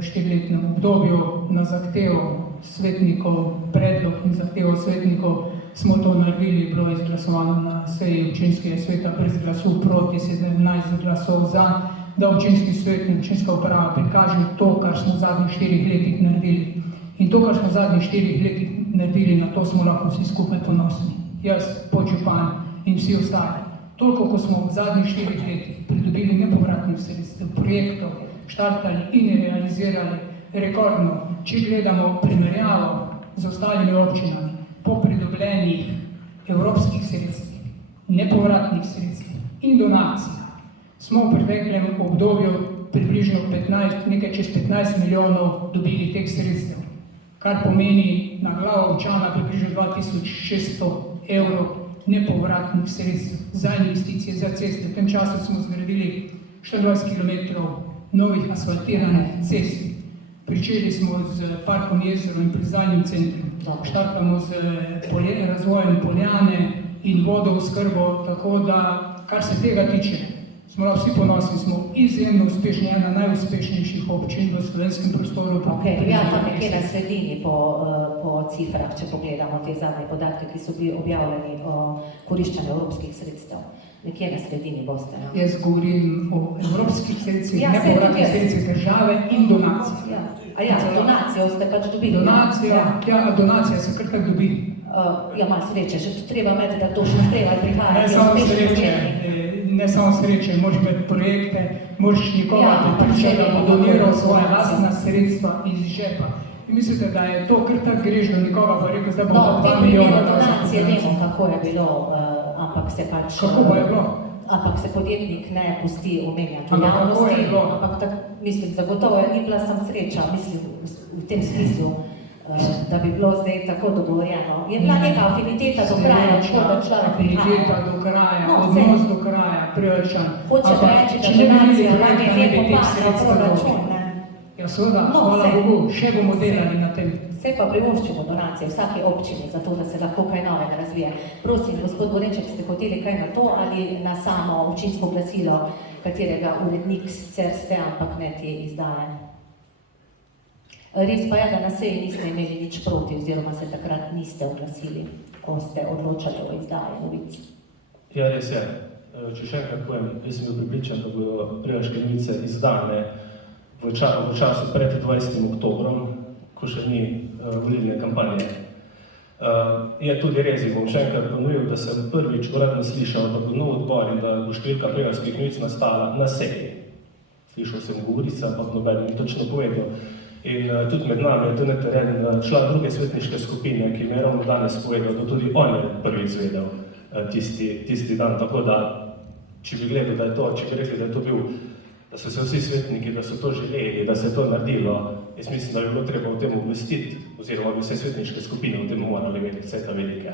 štiriletnem obdobju. Na zahtevo svetnikov, predlog in zahtevo svetnikov smo to naredili, bilo izglasovano na seji občinskega sveta brez glasu proti, 17 glasov za, da občinski svet in občinska uprava prikaže to, kar smo v zadnjih 4 letih naredili. In to, kar smo v zadnjih 4 letih naredili, na to smo lahko vsi skupaj ponosni. Jaz, podžupan in vsi ostali. Toliko, ko smo v zadnjih 4 letih pridobili nepovratnih sredstev, projektov, štartali in realizirali rekordno, če gledamo primerjavo z ostalimi občinami, po pridobljenih evropskih sredstvih, nepovratnih sredstvih in donacijah, smo v preteklem obdobju približno nekaj čez 15 milijonov dobili teh sredstev, kar pomeni na glavo občana približno 2600 evrov nepovratnih sredstev za investicije, za ceste. V tem času smo zgradili 24 km novih asfaltiranih cest. Pričeli smo z parkom Jezero in prizadnjim centrom. Štartamo z razvojem Poljane in vodooskrbo, tako da, kar se tega tiče, smo vsi ponosni, smo izjemno uspešni, ena najuspešnejših občin v slovenskem prostoru. Ja, pa nekje na sredini po cifrah, če pogledamo te zadnje podatke, ki so bili objavljeni o koriščenju evropskih sredstev. Nekje na sredini boste. Jaz govorim o evropskih sredstvih, nepovratnih sredstvih države in donacije. Donacijo ste pač dobili. Donacija se kar tako dobi. Malo sreče, še treba imeti, da to še sprejeva prihaja. Ne samo sreče, moraš imeti projekte, moraš nikoga pripričati, da bo doniral svoje lastna sredstva iz žepa. In mislite, da je to kar tako greš do nikoga, pa rekel, zdaj bom pa 2 milijona. Donacije vemo, kako je bilo, ampak se pač... Kako bo je bilo? Ampak se podjetnik ne pusti omenjati v javnosti. Ampak mislim, zagotovo ni bila sam sreča, mislim, v tem smislu, da bi bilo zdaj tako dogovorjeno. Je bila neka afiniteta do kraja, da človek prihaja. Afiniteta do kraja, odnos do kraja, Prevaljčan. Hočete reči, da donacija ne popade v proračun, ne? Ja, seveda, hvala Bogu, še bomo delali na tem. Vse pa privoščimo donacije vsake občine, zato da se lahko kaj novega razvije. Prosim, gospod Gorenček, ste hoteli kaj na to ali na samo občinsko glasilo, katerega urednik sicer ste, ampak ne te izdaje? Res pa je, da na seji niste imeli nič proti, oziroma se takrat niste oglasili, ko ste odločali o izdaji novic. Ja, res je. Če še enkrat povem, jaz sem bil pripričan, da bodo Prevaljške novice izdane v času pred 20. oktobrom, ko še ni volilne kampanje. Je tudi res, bom še enkrat ponovil, da sem prvič uradno slišal, da bo nov odbor in da bo številka Prevaljskih novic nastala na seji. slišal sem govorice, ampak noben mi točno povedal. In tudi med nami je tu na teren šla druge svetniške skupine, ki mi je ravno danes povedal, da tudi on je prvi izvedel tisti dan, tako da, če bi gledal, da je to, če bi rekli, da je to bil, da so se vsi svetniki, da so to želeli, da se je to naredilo, jaz mislim, da bi bilo treba v tem obvestiti, oziroma bi vse svetniške skupine v tem morali vedeti, vse ta velike.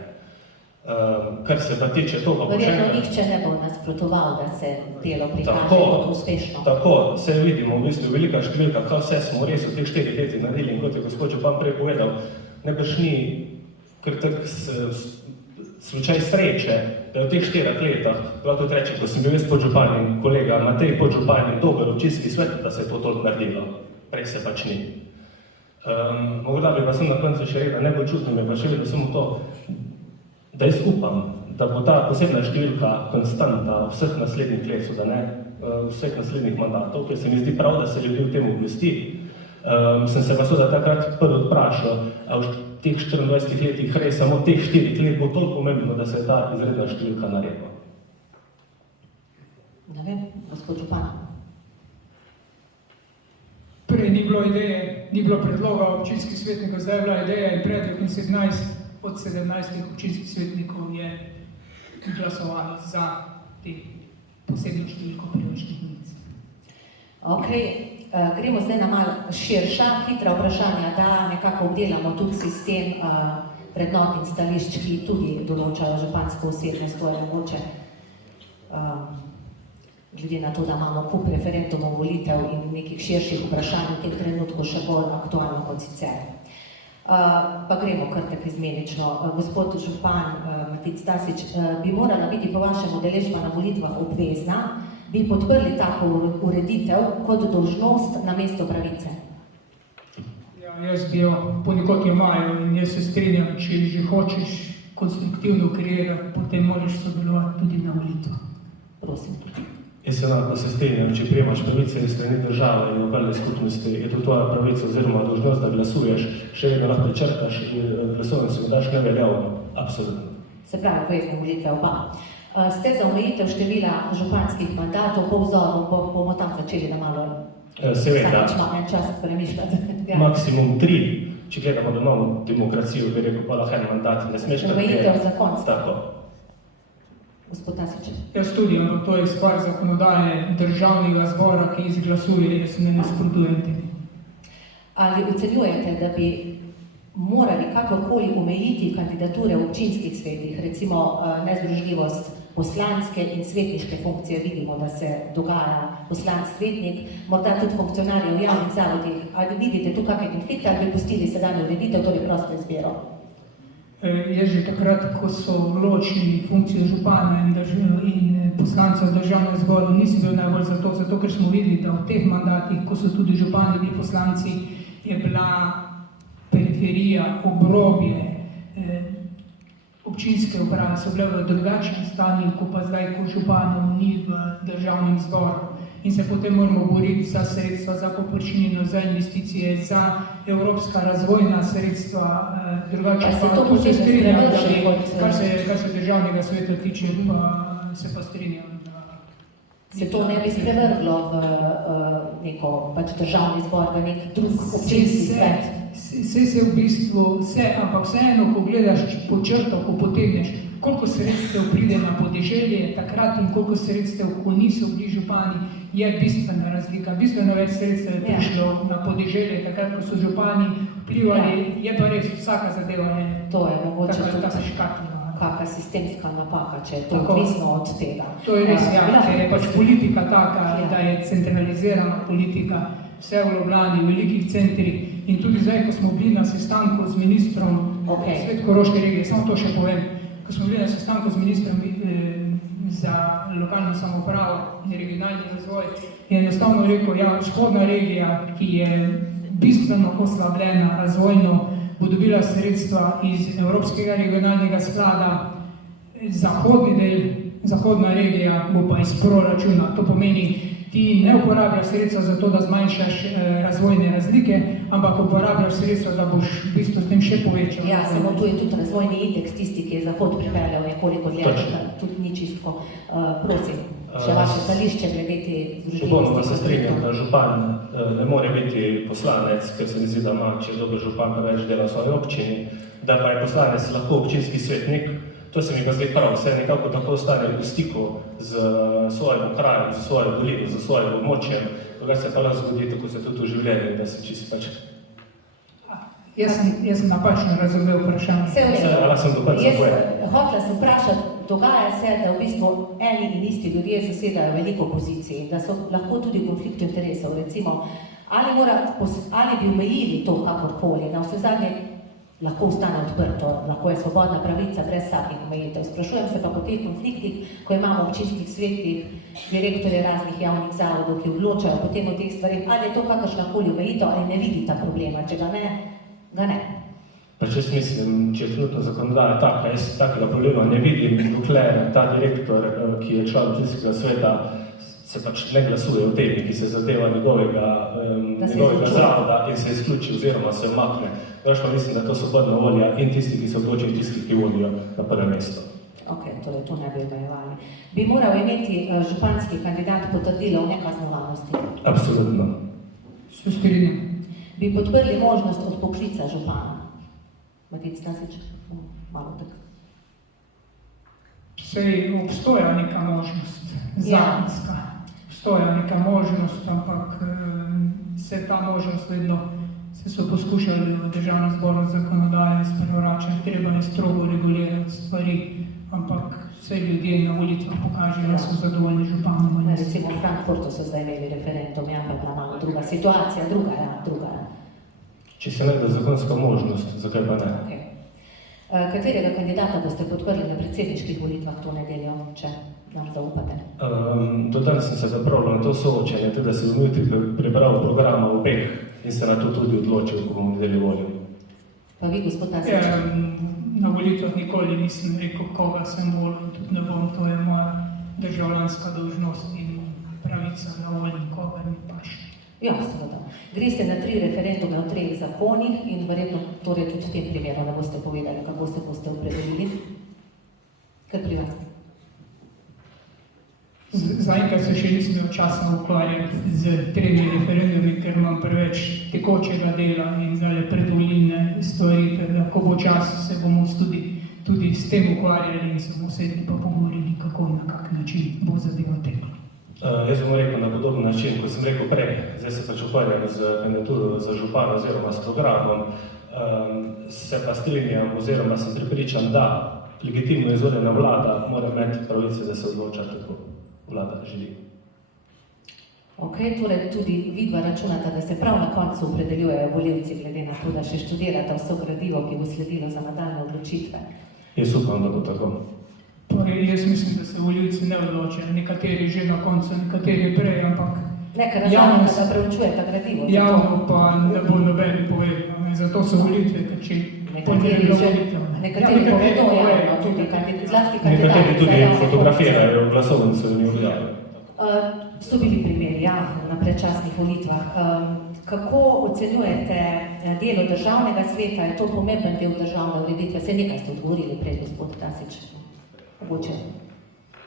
Kar se pa tiče toga... Verjetno nihče ne bo nasprotoval, da se delo prikaže kot uspešno. Tako, vse vidimo, v bistvu velika številka, kaj vse smo res v teh 4 letih naredili in kot je gospod Župan prej povedal, najbrž ni kar tak slučaj sreče, da v teh 4 letih, prav tudi reči, ko sem bil jaz podžupan in kolega Matej podžupan in dober občinski svet, da se je to toliko naredilo, prej se pač ni. Morda bi pa sem na koncu še rekel, najbolj čutno mi pa še vedno samo to, da jaz upam, da bo ta posebna številka konstanta vseh naslednjih let, da ne vseh naslednjih mandatov, ker se mi zdi prav, da se ljudi v tem obvesti. Sem se pa seveda takrat prvi vprašal, a v teh 24 letih res samo teh 4 let bo toliko pomembno, da se je ta izredna številka naredila. Ne vem, gospod Župan. Prej ni bilo ideje, ni bilo predloga občinskih svetnikov, zdaj je bila ideja in predlog in 17 od 17 občinskih svetnikov je glasovalo za te posebno številko priročnih unic. Ok, gremo zdaj na malo širša, hitra vprašanja, da nekako obdelamo tudi sistem vrednot in stališč, ki tudi določajo župansko osebnost, to je mogoče glede na to, da imamo kup referendumov, volitev in nekih širših vprašanj v tem trenutku še bolj aktualno kot sicer. Pa gremo kar tako izmenično. Gospod Župan Matic Stasič, bi morala biti po vašem udeležba na volitvah obvezna, bi podprli tako ureditev kot dolžnost namesto pravice? Ja, jaz bi jo ponekod imajo in jaz se strinjam, če že hočeš konstruktivno kreirati, potem moraš sodelovati tudi na volitvah. Prosim. Jaz se enako se strinjam, če prejemaš pravice iz strani države in lokalne skupnosti, je to tvoja pravica oziroma dolžnost, da glasuješ, še vedno lahko prečrtaš in glasovnico daš neveljavno. Absolutno. Se pravi, obvezne volitve oba. Ste za omejitev števila županskih mandatov, po vzoru bomo tam začeli na malo seveda. Vsakič imam en čas premišljati. Ja. Maksimum 3, če gledamo, da imamo demokracijo, bi rekel, pa lahko en mandat, ne smeš kar omejitev za konc. Tako. Gospod Tasič. Jaz tudi, ampak to je stvar zakonodaje državnega zbora, ki izglasuje, jaz ne nasprotujem temu. Ali ocenjujete, da bi morali kakorkoli omejiti kandidature v občinskih svetih, recimo nezdružljivost poslanske in svetniške funkcije, vidimo, da se dogaja poslanc svetnik, morda tudi funkcionarje v javnih zavodih, ali vidite tu kakšne konflikte, ali bi pustili sedanjo ureditev, torej prosto izbiro? Jaz že takrat, ko so ločili funkcijo župana in poslanca v državnem zboru, nisem bil najbolj zato, ker smo videli, da v teh mandatih, ko so tudi župani bili poslanci, je bila periferija, obrobje, občinske uprave so bile v drugačnem stanju, ko pa zdaj, ko županov ni v državnem zboru. In se potem moramo boriti za sredstva, za površinino, za investicije, za evropska razvojna sredstva, drugače pa to se strinjam, kar se državnega sveta tiče, pa se pa strinjam. Se to ne bi sprevrglo v neko pač državni zbor, v nek drug občinski svet? Se v bistvu, ampak vseeno, ko gledaš po črto, ko potegneš, koliko sredstev pride na podeželje takrat in koliko sredstev, ko niso bili župani, je bistvena razlika. Bistveno več sredstev je prišlo na podeželje, takrat, ko so župani vplivali, je pa res vsaka zadeva je. To je mogoče tudi kakšna sistemska napaka, če je to odvisno od tega. To je res, ker je pač politika taka, da je centralizirana politika, vse v Ljubljani, v velikih centrih. In tudi zdaj, ko smo bili na sestanku z ministrom Svet-Koroške regije, samo to še povem, ko smo bili na sestanku z ministrom za lokalno samoupravo in regionalni razvoj, je enostavno rekel, ja, vzhodna regija, ki je bistveno oslabljena razvojno, bo dobila sredstva iz Evropskega regionalnega sklada, zahodni del, zahodna regija bo pa iz proračuna. To pomeni, ti ne uporabljaš sredstva za to, da zmanjšaš razvojne razlike, ampak uporabljaš sredstva, da boš v bistvu s tem še povečal. Ja, samo tu je tudi razvojni indeks, tisti, ki je Zahod pripeljal nekoliko dlje, tudi ni čistko. Prosim. še vaše stališče glede te Popolnoma se združljivosti? strinjam, da župan ne more biti poslanec, ker se mi zdi, da ima, če je dober župan, pa več dela v svoji občini, da pa je poslanec lahko občinski svetnik. To se mi pa zdi prav, vse nekako tako ostane v stiku z svojim krajem, z svojo dolino, z svojim območjem. Drugače se pa lahko zgodi, tako se tudi v življenju, da se čisto pač... Jaz sem napačno razumel vprašanje. Vse v redu. Jaz sem dopač zapojen. Hotela sem vprašati, dogaja se, da v bistvu eni in isti ljudje zasedajo veliko pozicij, da so lahko tudi v konfliktu interesov, recimo, ali bi omejili to kakorkoli, na vse zadnje lahko ostane odprto, lahko je svobodna pravica brez vsakih omejitev. Sprašujem se pa po teh konfliktih, ko imamo v občinskih svetih direktorje raznih javnih zavodov, ki odločajo potem o teh stvarih, ali je to kakršnakoli omejitev, ali ne vidita problema, če ga ne. Pač jaz mislim, če je trenutno zakonodaja taka, jaz takega problema ne vidim, dokler ta direktor, ki je član občinskega sveta, se pač ne glasuje o temi, ki se zadeva njegovega zavoda in se izključi oziroma se umakne. Jaz pa mislim, da je to svobodna volja in tisti, ki se odločijo, in tisti, ki vodijo na prvo mesto. Ok, torej to ne bi omejevali. Bi moral imeti županski kandidat potrdilo o nekaznovanosti? Absolutno. Se strinjam. Bi podprli možnost odpoklica župana? Matic Stasič, malo tako. Sej obstoja neka možnost, zakonska. Obstoja neka možnost, ampak se ta možnost vedno, se so poskušali v državnem zboru zakonodaje sprevračati, treba je strogo regulirati stvari, ampak vse ljudje na ulicah pokažejo, da so zadovoljni županom. Recimo v Frankfurtu so zdaj imeli referendum, ampak bila malo druga situacija, druga. Če se najde zakonska možnost, zakaj pa ne? Okay. Katerega kandidata boste podprli na predsedniških volitvah to nedeljo, če nam zaupate? Do danes sem se zapravljal na to soočenje, tudi da sem jutri prebral programa obeh in se na to tudi odločil, ko bom nedeljo volil. Pa vi, gospod Tasič? Na volitvah nikoli nisem rekel, koga sem volil, tudi ne bom, to je moja državljanska dolžnost in pravica, da volim koga mi paše. Ja, seveda. Greste na 3 referendume o 3 zakonih in verjetno torej tudi v tem primeru ne boste povedali, kako se boste opredelili. Kar pri vas? Zaenkrat se še nisem imel časa ukvarjati z 3 referendumi, ker imam preveč tekočega dela in zdaj predvolilne stvari, ker ko bo čas, se bomo tudi s tem ukvarjali in se bomo sedli pa pogovorili, kako in na kak način bo zadeva tekla. Jaz bom rekel na podoben način, kot sem rekel prej, zdaj se pač ukvarjam z kandidaturo za župana oziroma s programom, se pa strinjam oziroma sem pripričan, da legitimno izvoljena vlada mora imeti pravice, da se odloča, kako vlada želi. Ok, torej tudi vidva računata, da se prav na koncu opredeljujejo volivci, glede na to, da še študirata vso gradivo, ki bo sledilo za nadaljne odločitve. Jaz upam, da bo tako. Jaz mislim, da se volivci ne odločajo, nekateri že na koncu, nekateri prej, ampak Nekaj razlika, da preučujeta gradivo. javno pa ne bo noben povedal, zato so volitve, ker če Nekateri povedo javno, tudi zlasti kandidati. Nekateri tudi fotografirajo glasovnico in jo objavijo. So bili primeri, ja, na predčasnih volitvah. Kako ocenjujete delo državnega sveta? Je to pomemben del državne ureditve? Se nekaj ste odgovorili prej, gospod Tasič. Mogoče.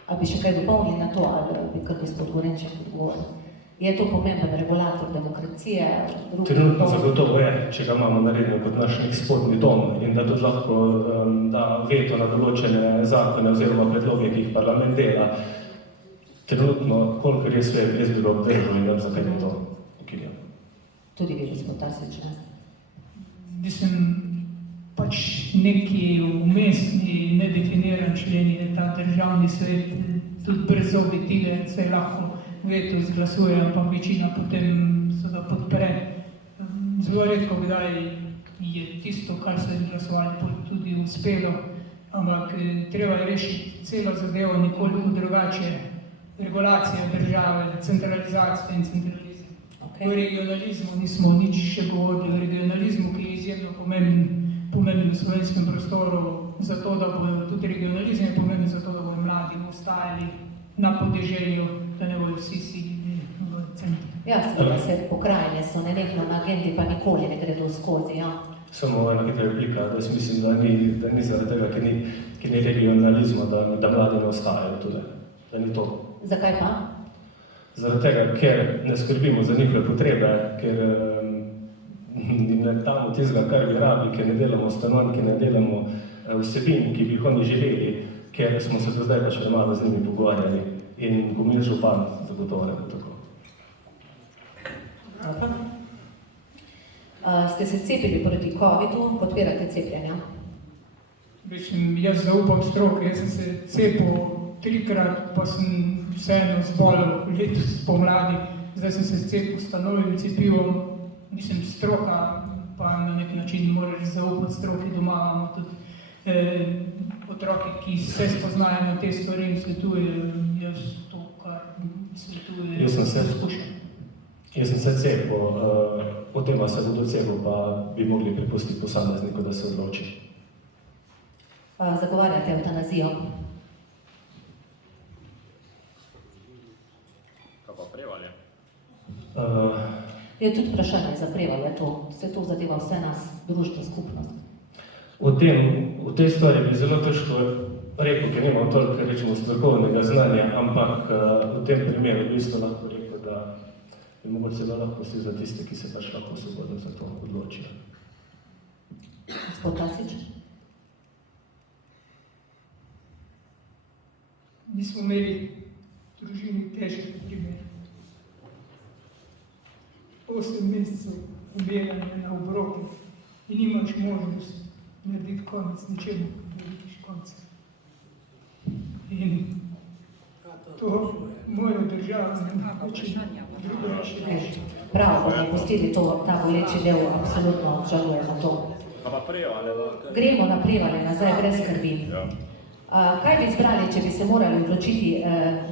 Ali bi še kaj dopolnili na to, ali bi kar gospod Gorenček odgovoril? Je to pomemben regulator demokracije? Trenutno zagotovo je, če ga imamo naredno kot naš nek spodnji dom in da tudi lahko da veto na določene zakone oziroma predloge, ki jih parlament dela. Trenutno, kolikor je sve, jaz bi ga obdržal in da zakaj bi to ukinil. Tudi vi, gospod Tasič, ne? Mislim, pač neki umestni, nedefiniran člen je ta državni svet, tudi brzovi tile, se lahko veto izglasuje, ampak večina potem se da podpre. Zelo redko kdaj je tisto, kar so izglasovali, tudi uspelo, ampak treba je rešiti celo zadevo nekoliko drugače. Regulacija države, centralizacija in centralizem. Okay. O regionalizmu nismo nič še govorili, o regionalizmu, ki je izjemno pomemben v slovenskem prostoru, zato da bodo tudi regionalizem pomemben, zato da bodo mladi ostajali na podeželju, da ne bodo vsi silili v centru. Ja, seveda se pokrajine so nenehno na agendi, pa nikoli ne gredo skozi, ja. Samo ena hitra replika, da jaz mislim, da ni zaradi tega, ker ni regionalizma, da mladi ne ostajajo tudi, da ni to. Zakaj pa? Zaradi tega, ker ne skrbimo za njihove potrebe, ker jim ne damo tistega, kar bi rabi, ker ne delamo stanovanj, ker ne delamo vsebin, ki bi jih oni želeli, ker smo se do zdaj pač premalo z njimi pogovarjali. In bom jaz župan, zagotovo ne bo tako. Ste se cepili proti COVID-u, podpirate cepljenja? Mislim, jaz zaupam stroke, jaz sem se cepil 3-krat, pa sem vseeno zbolel letos spomladi, zdaj sem se cepil s stanovim cepivom, mislim, stroka, pa na nek način moraš zaupati stroki doma, imamo tudi otroke, ki se spoznajo na te stvari in svetujejo, jaz to, kar svetujejo, poskušam. Jaz sem se cepil, potem se bodo cepil, pa bi mogli prepustiti posamezniku, da se odloči. Zagovarjate evtanazijo? Kaj pa prevalje? Je tudi vprašanje za prevalje to, se to zadeva vse nas, društvo, skupnost. V tej stvari bi zelo težko rekel, ker nimam toliko, rečemo, strokovnega znanja, ampak v tem primeru bi isto lahko rekel, da je mogoče zelo lahko vsi za tiste, ki se pač lahko svobodno za to odločijo. Gospod Tasič? Mi smo imeli v družini težki primer. 8 mesecev umiranja na obroku in nimaš možnost narediti konec ničemu, narediš konca. In to mojo državo ne napoči, drugo je še reči. Prav, bomo pustili to, ta boleči del, absolutno žalujemo to. Kaj pa prevalje? Gremo na prevalje, nazaj brez skrbi. Ja. Kaj bi izbrali, če bi se morali odločiti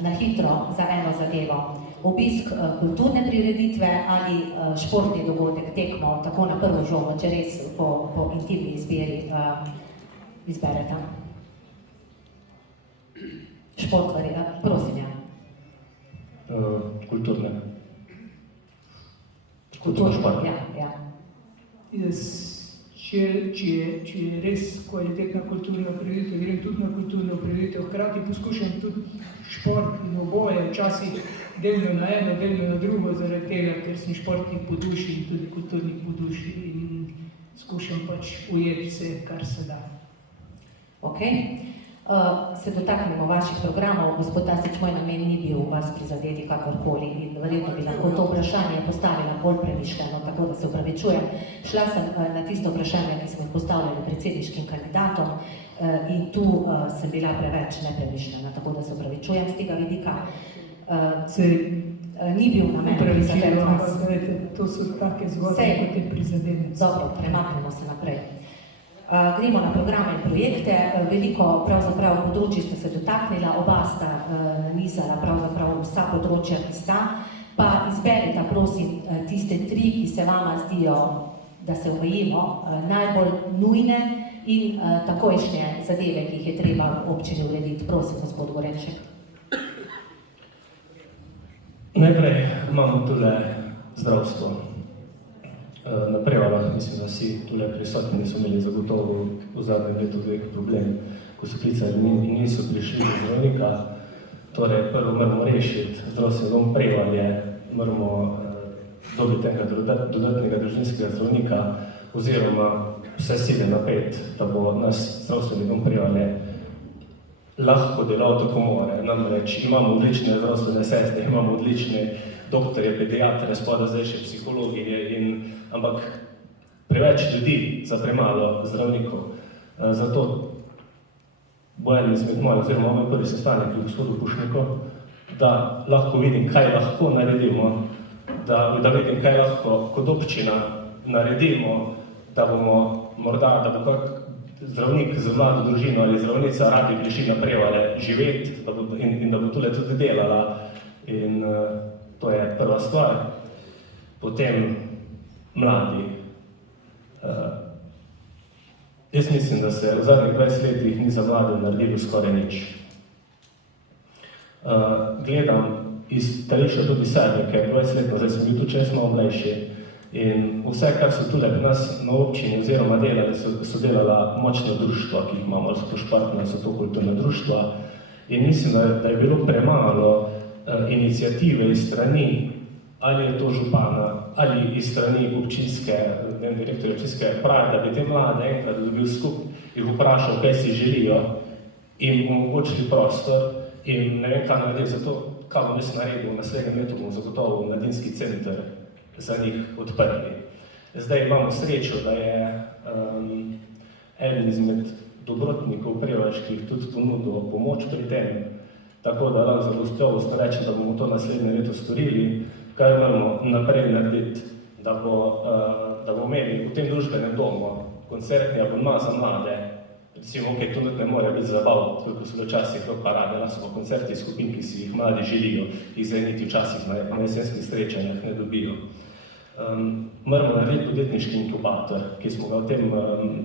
na hitro za eno zadevo? Obisk kulturne prireditve ali športni dogodek, tekmo, tako na prvo žogo, če res po intimni izbiri izberete? Šport, prosim, ja. Kulturne. Kulturno, ja. Jaz, če je res kvalitetna kulturna prireditev, grem tudi na kulturno prireditev, hkrati poskušam tudi šport in oboje, včasih delno na eno, delno na drugo, zaradi tega, ker sem športnik po duši in tudi kulturnik po duši in skušam pač ujeti vse, kar se da. Ok. Se dotaknemo vaših programov. Gospod Tasič, moj namen ni bil vas prizadeti kakorkoli in verjetno bi lahko to vprašanje postavila bolj premišljeno, tako da se opravičujem. Šla sem na tisto vprašanje, ki smo jih postavljali predsedniškim kandidatom in tu sem bila preveč nepremišljena, tako da se opravičujem z tega vidika. Ni bil namen prizadeti vas. To so take zgodbe, kot je prizadeti. Dobro, premaknemo se naprej. Gremo na programe in projekte. Veliko pravzaprav področji ste se dotaknila, oba sta nanizala pravzaprav vsa področja, ki sta. Pa izberite, prosim, tiste 3, ki se vama zdijo, da se omejimo, najbolj nujne in takojšnje zadeve, ki jih je treba v občini urediti. Prosim, gospod Gorenšek. Najprej imamo tule zdravstvo. Na Prevaljah, mislim, da vsi tule prisotni niso imeli zagotovo v zadnjem letu dveh problem, ko so klicali in niso prišli do zdravnika. Torej, prvo moramo rešiti zdravstveni dom Prevalje, moramo dobiti enega dodatnega družinskega zdravnika oziroma vse sile napeti, da bo naš zdravstveni dom Prevalje lahko delal tako more. Namreč imamo odlične zdravstvene sestre, imamo odlične doktorje, pediatre, spoda zdaj še psihologije, ampak preveč ljudi za premalo zdravnikov. Zato bo en izmed mojih, oziroma moj prvi sestanek pri gospodu Pušniku, da lahko vidim, kaj lahko naredimo, da vidim, kaj lahko kot občina naredimo, da bomo morda, da bo kak zdravnik z mlado družino ali zdravnica radi prišli na Prevalje živeti in da bo tule tudi delala. In to je prva stvar. Potem mladi. Jaz mislim, da se v zadnjih 20 letih ni za mlade naredilo skoraj nič. Gledam iz stališča tudi sebe, ker 20 let nazaj sem bil tudi čez malo mlajši in vse, kar so tule pri nas na občini oziroma delali, so delala močna društva, ki jih imamo, ali so to športna, ali so to kulturna društva. In mislim, da je bilo premalo iniciative iz strani, ali je to župana, ali iz strani občinske, direktorja občinske uprave, da bi te mlade enkrat dobil skupaj, jih vprašal, kaj si želijo, in omogočili prostor, in ne vem, kaj narediti, zato kaj bom jaz naredil, v naslednjem letu bom zagotovo mladinski center za njih odprli. Zdaj imamo srečo, da je eden izmed dobrotnikov prevaških tudi ponudil pomoč pri tem, tako da lahko za gostovost rečem, da bomo to naslednje leto storili, kar moramo naprej narediti, da bo imeli v tem družbenem domu koncertni abonma za mlade. Recimo, ok, to ne more biti zabav, koliko so včasih rok parade, so pa koncerti skupin, ki si jih mladi želijo, jih zdaj niti včasih na jesenskih srečanjah ne dobijo. Moramo narediti podjetniški inkubator, ki smo ga v tem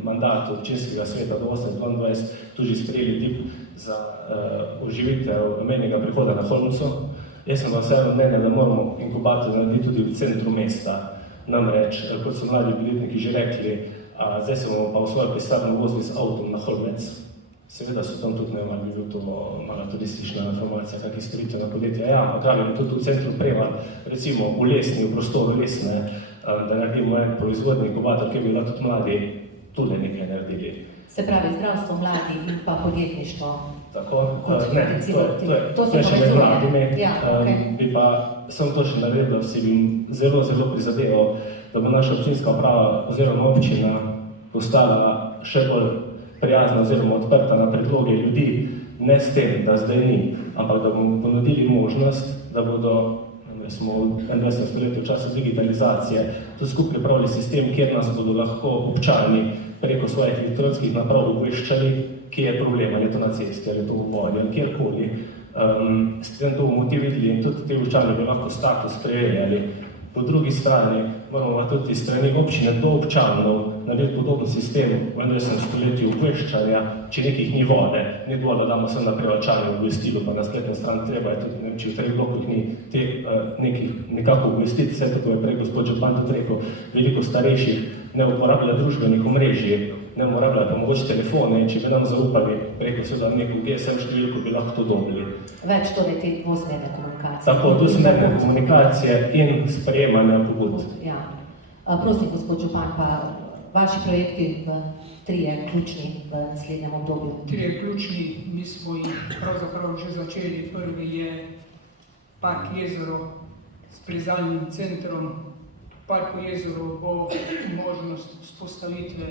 mandatu občinskega sveta do 2022 tudi sprejeli tip za oživitev mejnega prehoda na Holmcu. Jaz sem vseeno mnenja, da moramo inkubator narediti tudi v centru mesta. Namreč, kot so mladi podjetniki že rekli, zdaj se bomo pa v svojo pisarno vozili z avtom na Holmec. Seveda so tam tudi, ne vem, ali bi bil to mala turistična informacija, kakih storitvena podjetja. Ja, ampak pravim, tudi v centru Prevalj, recimo v Lesni, v prostoru Lesne, da naredimo en proizvodni inkubator, kjer bi tudi mladi tudi nekaj naredili. Se pravi, zdravstvo mladi in pa podjetništvo. Tako, ne, to je še med mladimi, bi pa sem to še naredil, da si bi zelo, zelo prizadeval, da bo naša občinska uprava oziroma občina postala še bolj prijazna oziroma odprta na predloge ljudi, ne s tem, da zdaj ni, ampak da bomo ponudili možnost, da bodo, smo v 21. stoletju v času digitalizacije, to skupaj pripravili sistem, kjer nas bodo lahko občani preko svojih elektronskih naprav obveščali, kje je problem, ali je to na cesti, ali je to v vodi, ali kjerkoli. S tem to bomo videli in tudi te občani bi lahko status prejeli. Po drugi strani moramo tudi strani občine do občanov narediti podoben sistem v 21. stoletju obveščanja, če nekih ni vode, ni dovolj, da damo sem na Prevalčane obvestilo, pa na spletno stran treba je tudi, če v treh blokih ni te nekako obvestiti, vse tako je prej gospod župan tudi rekel, veliko starejših ne uporablja družbenih omrežij, ne uporablja pa mogoče telefone, in če bi nam zaupali preko seveda neko GSM številko, bi lahko to dobili. Več torej te dvosmerne komunikacije. Tako, dvosmerne komunikacije in sprejemanja pobud. Ja. Prosim, gospod župan, pa vaši projekti trije ključni v naslednjem obdobju. Trije ključni, mi smo jih pravzaprav že začeli. Prvi je Park Jezero s plezalnim centrom. V Parku Jezero bo možnost vzpostavitve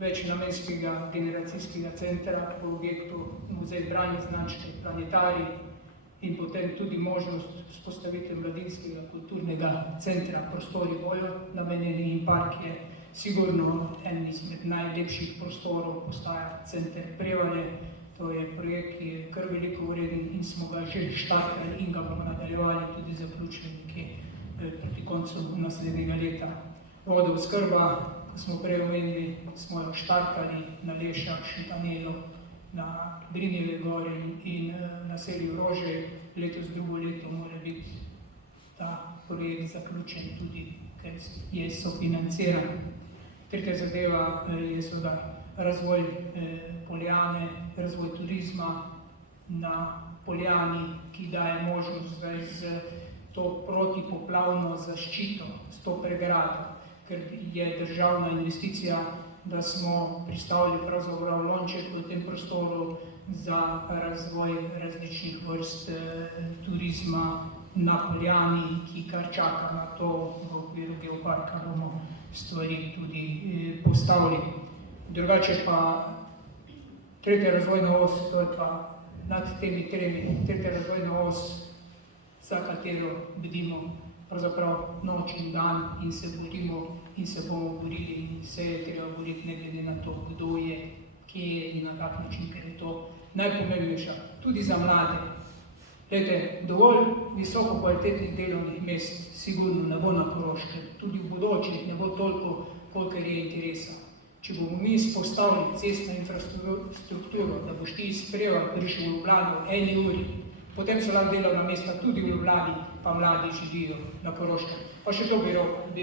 večnamenskega generacijskega centra v objektu Muzej branje značke Planetarij in potem tudi možnost vzpostavitve mladinskega kulturnega centra Prostori bojo namenjeni in park je sigurno en izmed najlepših prostorov, postaja center Prevalje. To je projekt, ki je kar veliko vreden in smo ga že štartali in ga bomo nadaljevali tudi zaključili nekje proti koncu naslednjega leta. Vodooskrba, ko smo prej omenili, smo jo štartali na Lešah, Šimpanelu, na Drinjeve gori in na selju Rože. Letos drugo leto mora biti ta projekt zaključen tudi, ker je sofinanciran. Tretja zadeva je seveda razvoj Poljane, razvoj turizma na Poljani, ki daje možnost zdaj z to protipoplavno zaščito, s to pregrado, ker je državna investicija, da smo pristavili pravzaprav lonček v tem prostoru za razvoj različnih vrst turizma na Poljani, ki kar čaka na to, v okviru geoparka bomo stvari tudi postavili. Drugače pa tretja razvojna os, to je pa nad temi tremi, tretja razvojna os, za katero bdimo pravzaprav noč in dan in se borimo in se bomo borili in se je treba boriti ne glede na to, kdo je, kje je in na kak način, ker je to najpomembnejša, tudi za mlade. Glejte, dovolj visoko kvalitetnih delovnih mest sigurno ne bo na Koroškem, tudi v bodočih ne bo toliko, kolikor je interesa. Če bomo mi spostavili cestno infrastrukturo, da boš ti iz Prevalj prišel v Ljubljano v 1 uri, potem so lahko delovna mesta tudi v Ljubljani, pa mladi živijo na Koroškem. Pa še to bi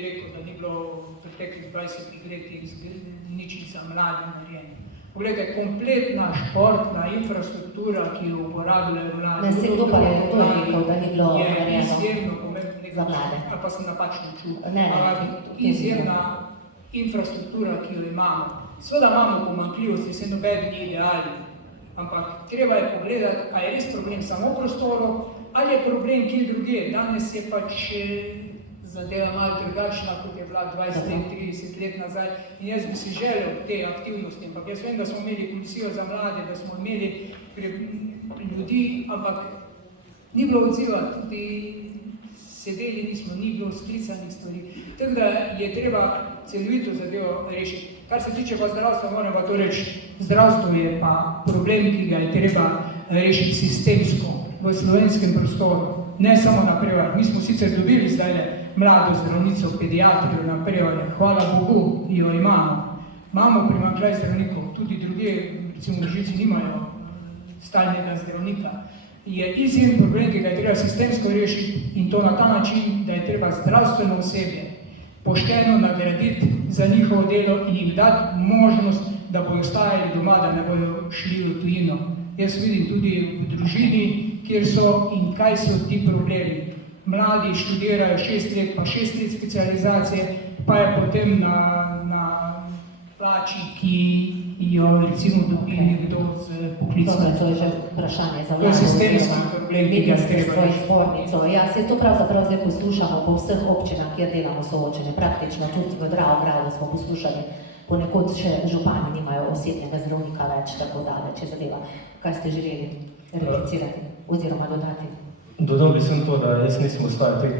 rekel, da ni bilo v preteklih 20 letih nič za mlade narejeno. Poglejte, kompletna športna infrastruktura, ki jo uporabljajo mladi, Ne, saj kdo pa je to rekel, da ni bilo je narejeno izjemno pomembna za mlade. ali pa sem napačno čul. Ne, Izjemna infrastruktura, ki jo imamo. Seveda imamo pomanjkljivosti, se noben ni idealen, ampak treba je pogledati, ali je res problem samo v prostoru, ali je problem kje drugje. Danes je pač zadeva malo drugačna, kot je bila 20-30 let nazaj. In jaz bi si želel te aktivnosti, ampak jaz vem, da smo imeli komisijo za mlade, da smo imeli ljudi, ampak ni bilo odziva, tudi sedeli nismo, ni bilo sklicanih stvari. Tako da je treba celovito zadevo rešiti. Kar se tiče pa zdravstva, moram pa to reči, zdravstvo je pa problem, ki ga je treba rešiti sistemsko v slovenskem prostoru, ne samo na Prevaljah. Mi smo sicer dobili zdaj mlado zdravnico, pediatrijo na Prevaljah, hvala Bogu, jo imamo. Imamo primanjkljaj zdravnikov, tudi druge, recimo v Žici nimajo stalnega zdravnika. Je izjemen problem, ki ga je treba sistemsko rešiti in to na ta način, da je treba zdravstveno osebje pošteno nagraditi za njihovo delo in jim dati možnost, da bodo ostajali doma, da ne bodo šli v tujino. Jaz vidim tudi v družini, kjer so in kaj so ti problemi. Mladi študirajo 6 let, pa 6 let specializacije, pa je potem na plači, ki jo recimo dobi nekdo z poklicom. Dobro, to je že vprašanje za To je sistemski problem, ki ga ministrstvo treba in rešiti. zbornico. Ja, se to pravzaprav zdaj poslušamo po vseh občinah, kjer delamo soočenje. Praktično tudi v Dravogradu smo poslušali, ponekod še župani nimajo osebnega zdravnika več, tako daleč je zadeva. Kaj ste želeli replicirati oziroma dodati? Dodal bi sem to, da jaz nisem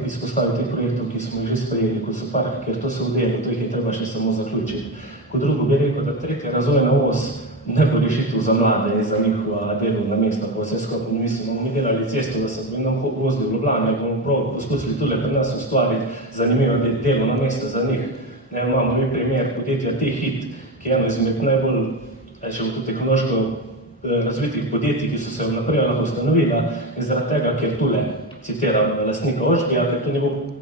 izpostavil teh projektov, ki smo jih že sprejeli, kot so park, ker to se v delu, to jih je treba še samo zaključiti. Kot drugo bi rekel, da tretja razvojna os ne bo rešitev za mlade in za njihova delovna mesta, pa vse skupaj. Mislim, bomo mi delali cesto, da se bomo nam vozili v Ljubljano in bomo prav poskusili tule pri nas ustvariti zanimivo delovna mesta za njih. Ne, imamo mi primer podjetja T-Hit, ki je eno izmed najbolj še v tehnološko razvitih podjetij, ki so se vnaprej lahko ustanovila in zaradi tega, ker tule, citiram lastnika Ožbija, ker tu ni bilo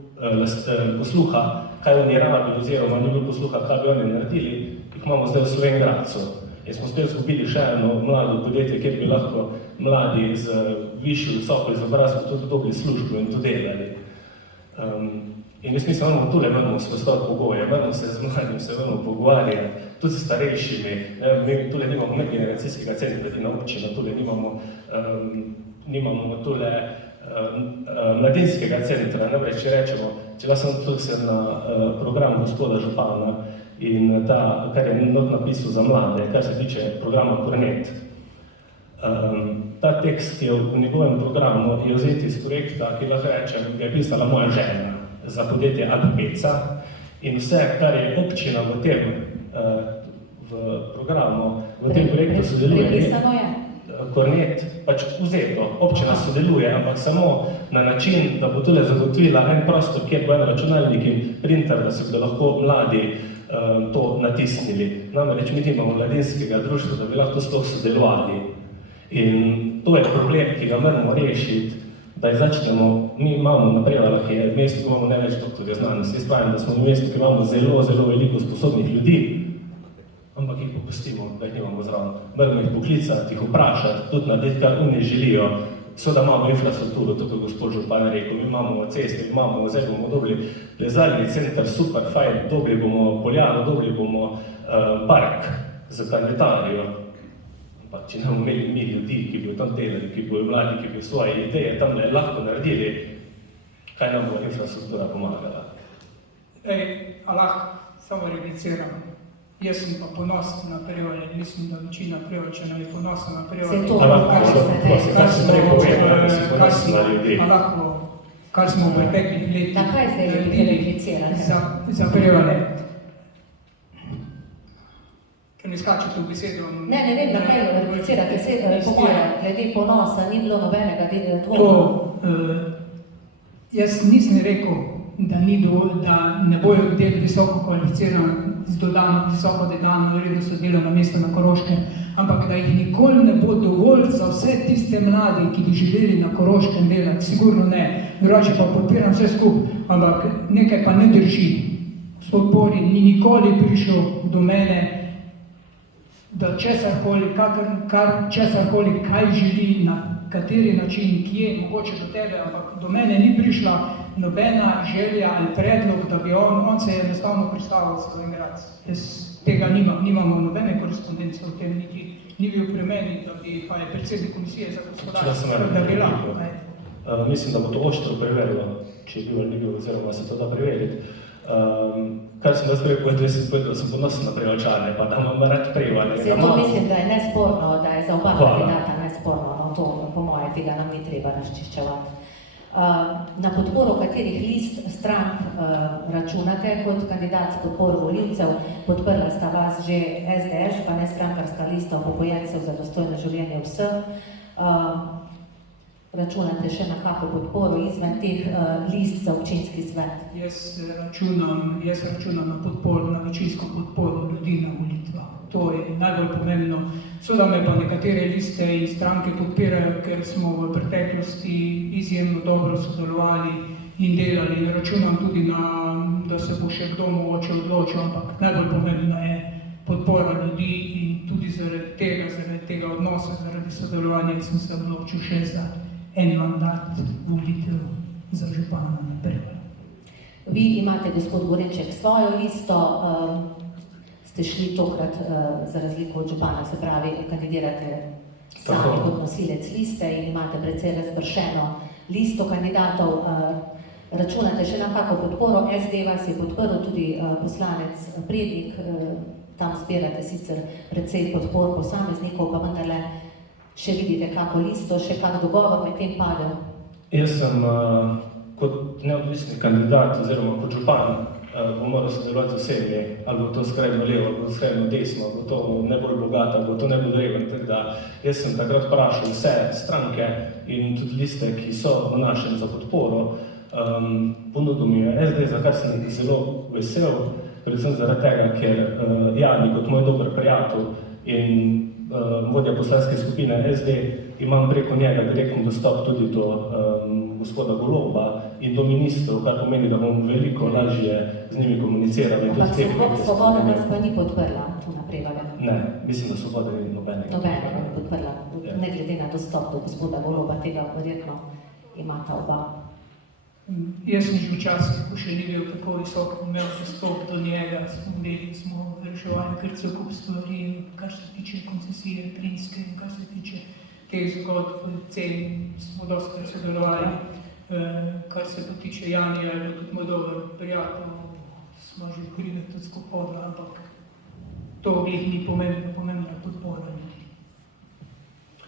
posluha, kaj oni rabili, oziroma ni bilo posluha, kaj bi oni naredili, ki jih imamo zdaj v Slovenj Gradcu. In smo spet izgubili še eno mlado podjetje, kjer bi lahko mladi z višjo visoko izobrazbo tudi dobili službo in to delali. In jaz mislim, da tule moramo spostaviti pogoje, moramo se z mladim se pogovarjati, tudi s starejšimi. Mi tule nimamo medgeneracijskega centra, ki na občina, tule nimamo tule mladinskega centra. Namreč, če rečemo, če vas sem tukaj na program gospoda župana in ta, kar je not napisal za mlade, kar se tiče programa Kornet. Ta tekst je v njegovem programu je vzeti iz projekta, ki lahko rečem, ga je pisala moja žena za podjetje Alpeca in vse, kar je občina v tem programu, v tem projektu sodeluje. Pripisano je. Kornet, pač vzeto, občina sodeluje, ampak samo na način, da bo tule zagotovila en prostor, kjer bo en računalnik in printer, da se bodo lahko mladi to natisnili. Namreč mi imamo mladinskega društva, da bi lahko sploh sodelovali. In to je problem, ki ga moramo rešiti, da začnemo, mi imamo na Prevaljah, ki je mesto, ki imamo največ doktorja znanosti. Jaz pravim, da smo v mestu, ki imamo zelo, zelo veliko sposobnih ljudi, ampak jih popustimo, da jih nimamo zraven. Moramo jih poklicati, jih vprašati, tudi narediti, kar oni želijo. Seveda imamo infrastrukturo, tukaj gospod župan je rekel, mi imamo ceste, zdaj bomo dobili plezalni center, super fajn, dobili bomo poljano, dobili bomo park za planetarijo. Ampak če ne bomo imeli mi ljudi, ki bi tam delali, ki bojo mladi, ki bi svoje ideje tam lahko naredili, kaj nam bo infrastruktura pomagala? Lahko samo repliciram. Jaz sem pa ponosen na Prevalje, mislim, da večina Prevaljčanov je ponosen na Prevalje. Se to, kar smo v preteklih letih Na kaj zdaj replicirate? za Prevalje. Ker ne skačete v besedo. Ne vem, na kaj replicirate. Po moje, glede ponosa, ni bilo nobenega dela. Jaz nisem rekel, da ne bojo del visoko kvalificirani z visoko dodano vrednostjo delovna mesta na Koroškem, ampak da jih nikoli ne bo dovolj za vse tiste mladi, ki bi želeli na Koroškem delati, sigurno ne. Drugače pa podpiram vse skupaj, ampak nekaj pa ne drži. Gospod Pori ni nikoli prišel do mene, da česarkoli, česarkoli, kaj želi, na kateri način, kje, mogoče do tebe, ampak do mene ni prišla nobena želja ali predlog, da bi on se je enostavno predstavil svoj grad. Jaz tega nimamo nobene korespondence o tem, ni bil pri meni, da bi pa je predsednik komisije za gospodarstvo, da bi lahko. Mislim, da bo to oštro preverilo, če je bil ali ni bil, oziroma se to da preveriti. Kar sem jaz prej povedal, da sem ponosen na Prevalčane, pa da imam rad Prevalje. To mislim, da je nesporno, da je za oba kandidata nesporno, no to po moje tega nam ni treba razčiščevati. Na podporo katerih list strank računate kot kandidat s podporo volivcev? Podprla sta vas že SDS, pa nestrankarska lista upokojencev za dostojno življenje vseh. Računate še na kakšno podporo izven teh list za občinski svet? Jaz računam na podporo, na večinsko podporo ljudi na volitvah. To je najbolj pomembno. Seveda me pa nekatere liste in stranke podpirajo, ker smo v preteklosti izjemno dobro sodelovali in delali. Računam tudi da se bo še kdo mogoče odločil, ampak najbolj pomembna je podpora ljudi in tudi zaradi tega odnosa, zaradi sodelovanja sem se odločil še za en mandat volitev za župana na Prevalju. Vi imate, gospod Gorenček, svojo listo, ste šli tokrat za razliko od župana, se pravi, kandidirate sami kot nosilec liste in imate precej razpršeno listo kandidatov. Računate še na kakšno podporo? SD vas je podprl, tudi poslanec Prednik, tam zbirate sicer precej podpor posameznikov, pa vendarle še vidite kako listo, še kak dogovor med tem padel? Jaz sem kot neodvisni kandidat oziroma kot župan bom moral sodelovati z vsemi, ali bo to skrajno levo, ali bo skrajno desno, ali bo to ne bolj bogato, ali bo to ne bolj reven. Tako da jaz sem takrat vprašal vse stranke in tudi liste, ki so v našem za podporo. Ponudil mi je SD, za kar sem zelo vesel, predvsem zaradi tega, ker Jani kot moj dober prijatelj in vodja poslanske skupine SD, imam preko njega direktni dostop tudi do gospoda Goloba in do ministrov, kar pomeni, da bom veliko lažje z njimi komuniciral. Ampak Svoboda nas pa ni podprla tu na Prevalju? Ne, mislim, da Svoboda ni nobenega. Nobenega ni podprla, ne glede na dostop do gospoda Goloba, tega verjetno imata oba. Jaz sem že včasih, ko še ni bil tako visok, imel dostop do njega, smo reševali kar cel kup stvari, kar se tiče koncesije plinske in kar se tiče teh zgodb, cen, smo dosti sodelovali. Kar se pa tiče Janija, je bil tudi moj dober prijatelj, smo že hodili tudi skupaj, ampak to glih ni pomembno, pomembno je podpora ljudi.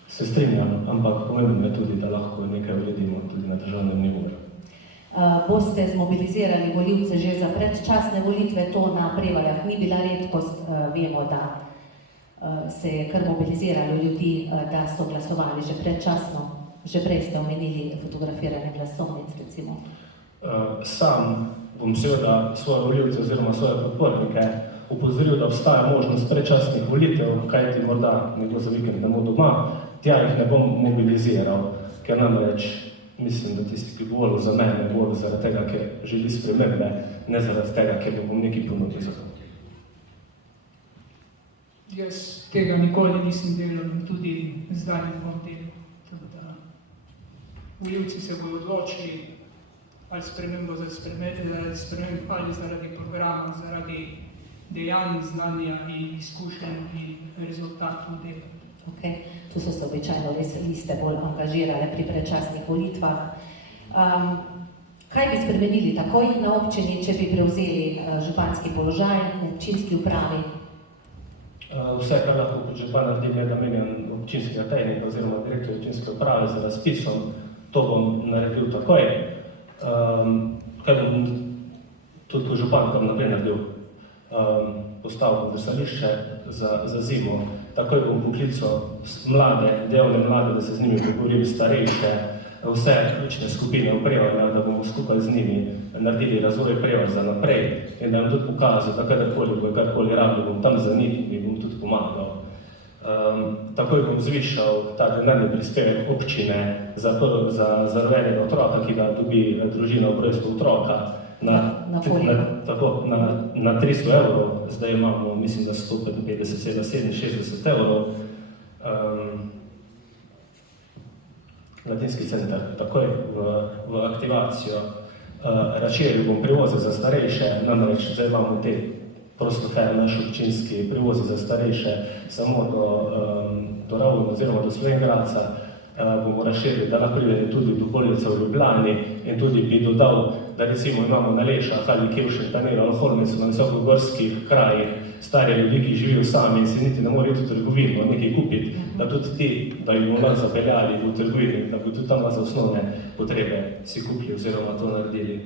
Se strinjam, ampak pomembno je tudi, da lahko nekaj uredimo tudi na državnem nivoju. Boste zmobilizirali volivce že za predčasne volitve, to na Prevaljah ni bila redkost, vemo, da se je kar mobiliziralo ljudi, da so glasovali že predčasno, že prej ste omenili fotografirane glasovnic, recimo. Sam bom seveda svoje volivce oziroma svoje podpornike opozoril, da obstaja možnost predčasnih volitev, kajti morda nekdo za vikend ne bo doma, tja jih ne bom mobiliziral, ker namreč mislim, da tisti, ki volil za mene, volil zaradi tega, ker želi spremembe, ne zaradi tega, ker bom nekaj ponudil za to. Jaz tega nikoli nisem delal in tudi zdaj ne bom delal. Volivci se bodo odločili ali spremembo ali zaradi programa, zaradi dejanj, znanja in izkušenj in rezultatov dela. Okay. Tu so se običajno res liste bolj angažirale pri predčasnih volitvah. Kaj bi spremenili takoj na občini, če bi prevzeli županski položaj v občinski upravi? Vse, kar lahko kot župan naredim, je, da menjam občinskega tajnika oziroma direktor občinske uprave za razpisom. To bom naredil takoj. Kaj bom tudi kot župan kar naprej naredil? Postavil drsališče za zimo. Takoj bom poklical mlade, delovne mlade, da se z njimi pogovorim, starejše, vse ključne skupine v Prevaljah, da bomo skupaj z njimi naredili razvoj Prevalj za naprej in da jim tudi pokazal, da kadarkoli bo karkoli rabil, bom tam za njih in bom tudi pomagal. Takoj bom zvišal ta denarni prispevek občine za rojenega otroka, ki ga dobi družina ob rojstvu otroka, na na koliko? Na 300 evrov, zdaj imamo, mislim, da 155,67 evrov. Mladinski center takoj v aktivacijo. Razširil bom prevoze za starejše, namreč zdaj imamo te prostofer, naš občinski prevozi za starejše samo do Ravno oziroma do Slovenj Gradca. Bomo razširili, da naprej tudi do Bolnice v Ljubljani in tudi bi dodal, da recimo imamo na Lešah ali Kevšen, Tanel ali Holmecu na visokogorskih krajih stare ljudi, ki živijo sami in si niti ne morejo v trgovino nekaj kupiti, da tudi ti, da jih bomo zapeljali v trgovini, da bi tudi tam za osnovne potrebe si kupili oziroma to naredili.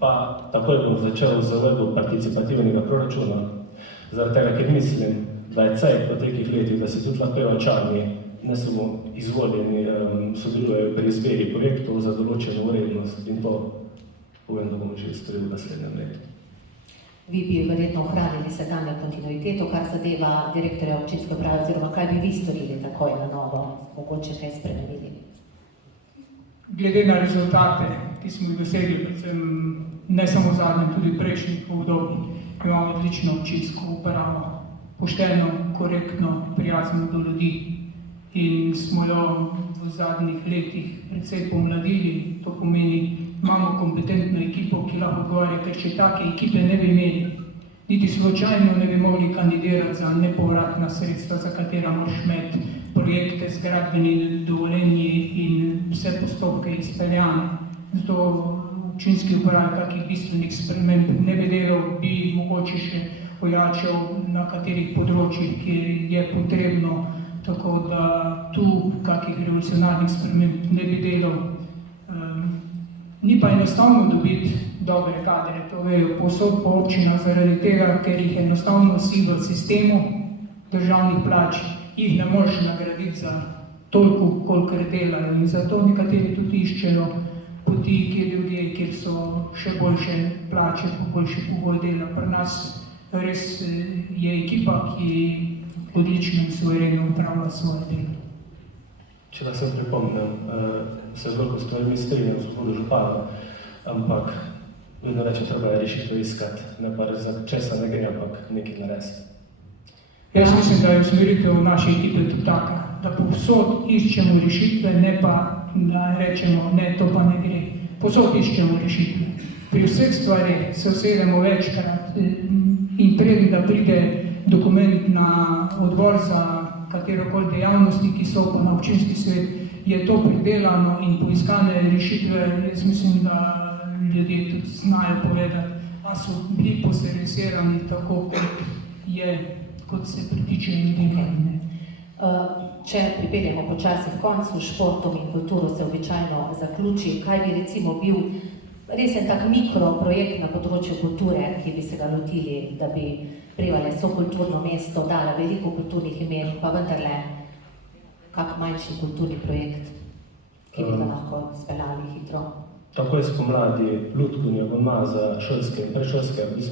Pa takoj bom začel z uvedbo participativnega proračuna, zaradi tega, ker mislim, da je cajt po takih letih, da se tudi lahko Ravčani, ne samo izvoljeni, sodelujejo pri izbiri projektov za določeno vrednost in to povem, da bomo že storili v naslednjem letu. Vi bi verjetno ohranili sedanjo kontinuiteto, kar zadeva direktorja občinske uprave, oziroma kaj bi vi storili takoj na novo, mogoče kaj spremenili? Glede na rezultate, ki smo jih dosegli, predvsem ne samo zadnjem, tudi prejšnjih obdobij, imamo odlično občinsko upravo, pošteno, korektno, prijazno do ljudi. In smo jo v zadnjih letih precej pomladili, to pomeni, imamo kompetentno ekipo, ki lahko odgovarja, ker če take ekipe ne bi imeli, niti slučajno ne bi mogli kandidirati za nepovratna sredstva, za katera moraš imeti projekte z gradbenimi dovoljenji in vse postopke izpeljane. Zato v občinski upravi takih bistvenih sprememb ne bi delal, bi mogoče še ojačal na katerih področjih, kjer je potrebno, tako da tu kakih revolucionarnih sprememb ne bi delal. Ni pa enostavno dobiti dobre kadre, to vejo povsod po občinah, zaradi tega, ker jih enostavno si v sistemu državnih plač, jih ne moreš nagraditi za toliko, kolikor delajo. In zato nekateri tudi iščejo poti, kjer ljudje, kjer so še boljše plače, boljše pogoj dela. Pri nas res je ekipa, ki odlično in suvereno upravlja svoje delo. Če da sem pripomnil, se z veliko stvarmi strinjam z gospodom župana, ampak vedno reče, treba je rešitev iskati, ne pa za česa ne gre, ampak nekaj narediti. Jaz mislim, da je usmeritev naše ekipe tudi taka, da povsod iščemo rešitve, ne pa da rečemo, ne, to pa ne gre. Povsod iščemo rešitve. Pri vseh stvarih se usedemo večkrat in preden, da pride dokument na odbor za katerokoli dejavnosti, ki so pa na občinski svet, je to pridelano in poiskane rešitve. Jaz mislim, da ljudje tudi znajo povedati, a so bili poservisirani tako, kot se pritiče ljudem. Če pripeljemo počasi v koncu, športom in kulturo se običajno zaključi, kaj bi recimo bil resen tak mikroprojekt na področju kulture, ki bi se ga lotili, da bi Prevalje so kulturno mesto, dala veliko kulturnih imen, pa vendarle kak manjši kulturni projekt, ki bi ga lahko speljali hitro. Takoj spomladi Lutkovni abonma za šolske in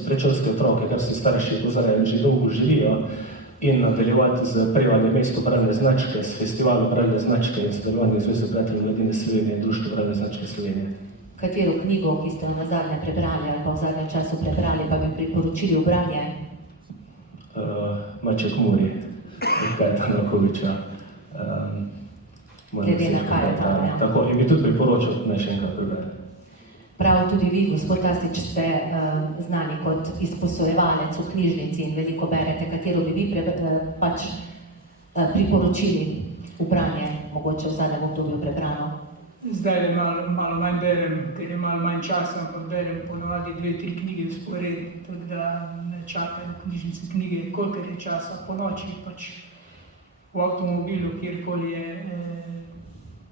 predšolske otroke, kar se starši opozarjajo, že dolgo živijo, in nadaljevati z Prevalje mesto bralne značke, s festivalom bralne značke in sodelovanjem z Zvezo prijateljev mladine Slovenije in Društvo bralne značke Slovenije. Katero knjigo, ki ste jo nazadnje prebrali ali pa v zadnjem času prebrali, pa bi priporočili v branje? Maček Muri, Kajtana Koviča. Glede na Kajtana. Tako, in bi tudi priporočil, naj še enkrat prebrali. Prav tudi vi, gospod Kastič, ste znani kot izposojevalec v knjižnici in veliko berete, katero bi vi priporočili v branje, mogoče v zadnjem obdobju prebrano. Zdaj malo manj berem, ker je malo manj časa, ampak berem ponovadi 2-3 knjige vzporedno, tako da ne čakam v knjižnici knjige, kolikor je časa, po noči pač v avtomobilu, kjerkoli je,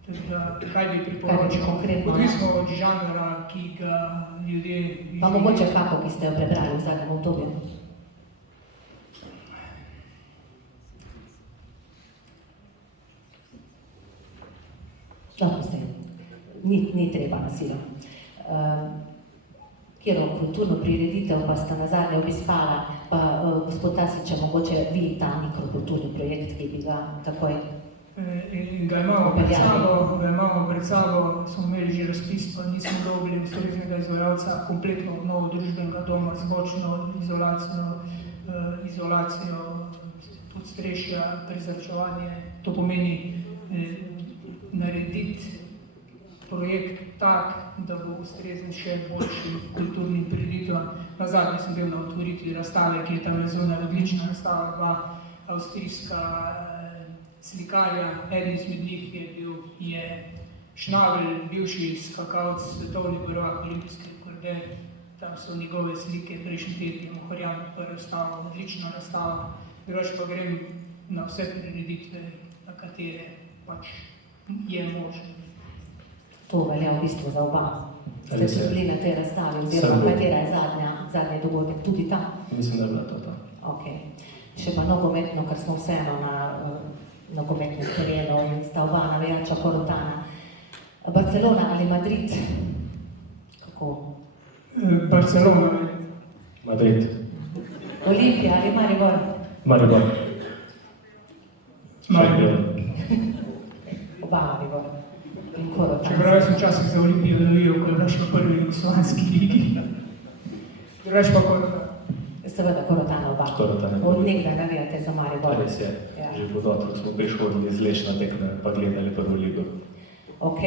tako da kaj bi priporočil. Odvisno od žanra, ki ga ljudje... Pa mogoče kako, ki ste jo prebrali v zadnjem obdobju? Lahko se, ni treba nasilo. Kjero kulturno prireditev pa sta nazadnje obiskala, pa gospod Tasić, mogoče vi ta mikrokulturni projekt, ki bi ga takoj In ga imamo pred sabo, smo imeli že razpis, pa nismo dobili ustreznega izvajalca, kompletno obnovo družbenega doma z bočno izolacijo podstrešja, prezračevanje. To pomeni narediti projekt tak, da bo ustrezen še boljšim kulturnim prireditvam. Nazadnje sem bil na otvoritvi razstave, ki je tam zunaj odlična razstava, dva avstrijska slikarja. Eden izmed njih je Schnabel, bivši skakalec, svetovni prvak, olimpijski rekorder. Tam so njegove slike, prejšnji teden Mohorjan prva razstava, odlična razstava. Drugače pa grem na vse prireditve, na katere pač je možno. To velja v bistvu za oba. Ste še bili na tej razstavi, oziroma katera je zadnji dogodek, tudi ta? Mislim, da je bila to ta. Ok. Še pa nogometno, ker smo vseeno na nogometnem terenu in sta oba navijača Korotana. Barcelona ali Madrid? Kako? Barcelona. Madrid. Olimpija ali Maribor? Maribor. Oba Maribor. In Korotana. Čeprav sem včasih za Olimpijo navijal, ko je bila še v prvi jugoslovanski ligi. Drugače pa Korotana. Seveda Korotana oba. Korotana. Od nekdaj navijate za Maribor. Res je. Ja. Že pod otrok smo prišhodili z Leš na tekme, pa gledali prvo ligo. Ok,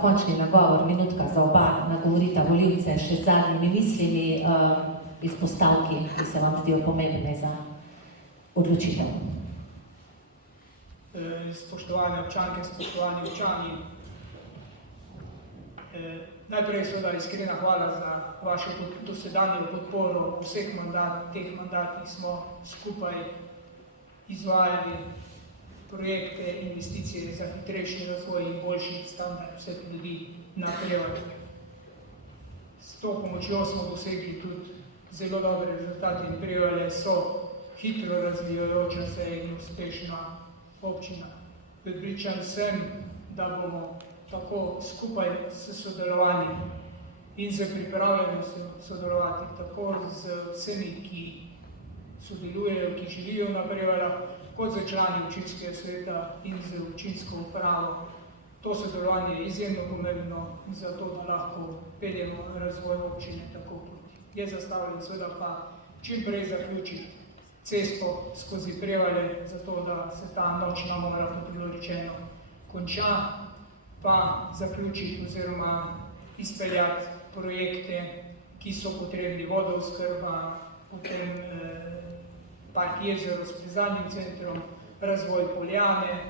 končni nagovor, minutka za oba, nagovorita volivce še z zadnjimi mislimi izpostavki, ki se vam zdijo pomembne za odločitev. Spoštovane občanke, spoštovani občani, najprej seveda iskrena hvala za vašo dosedanjo podporo. V vseh teh mandatih smo skupaj izvajali projekte, investicije za hitrejši razvoj in boljši standard vseh ljudi na Prevaljah. S to pomočjo smo dosegli tudi zelo dobre rezultate in Prevalje so hitro razvijajoča se in uspešna občina. Prepričan sem, da bomo tako skupaj s sodelovanjem in z pripravljenostjo sodelovati tako z vsemi, ki sodelujejo, ki živijo na Prevaljah, kot z člani občinskega sveta in z občinsko upravo. To sodelovanje je izjemno pomembno za to, da lahko peljemo razvoj občine tako, kot je zastavljen, seveda pa čim prej zaključiti cesto skozi Prevalje, zato da se ta nočna mora, kot je bilo rečeno, konča, pa zaključiti oziroma izpeljati projekte, ki so potrebni, vodooskrba, potem park jezero s plezalnim centrom, razvoj Poljane,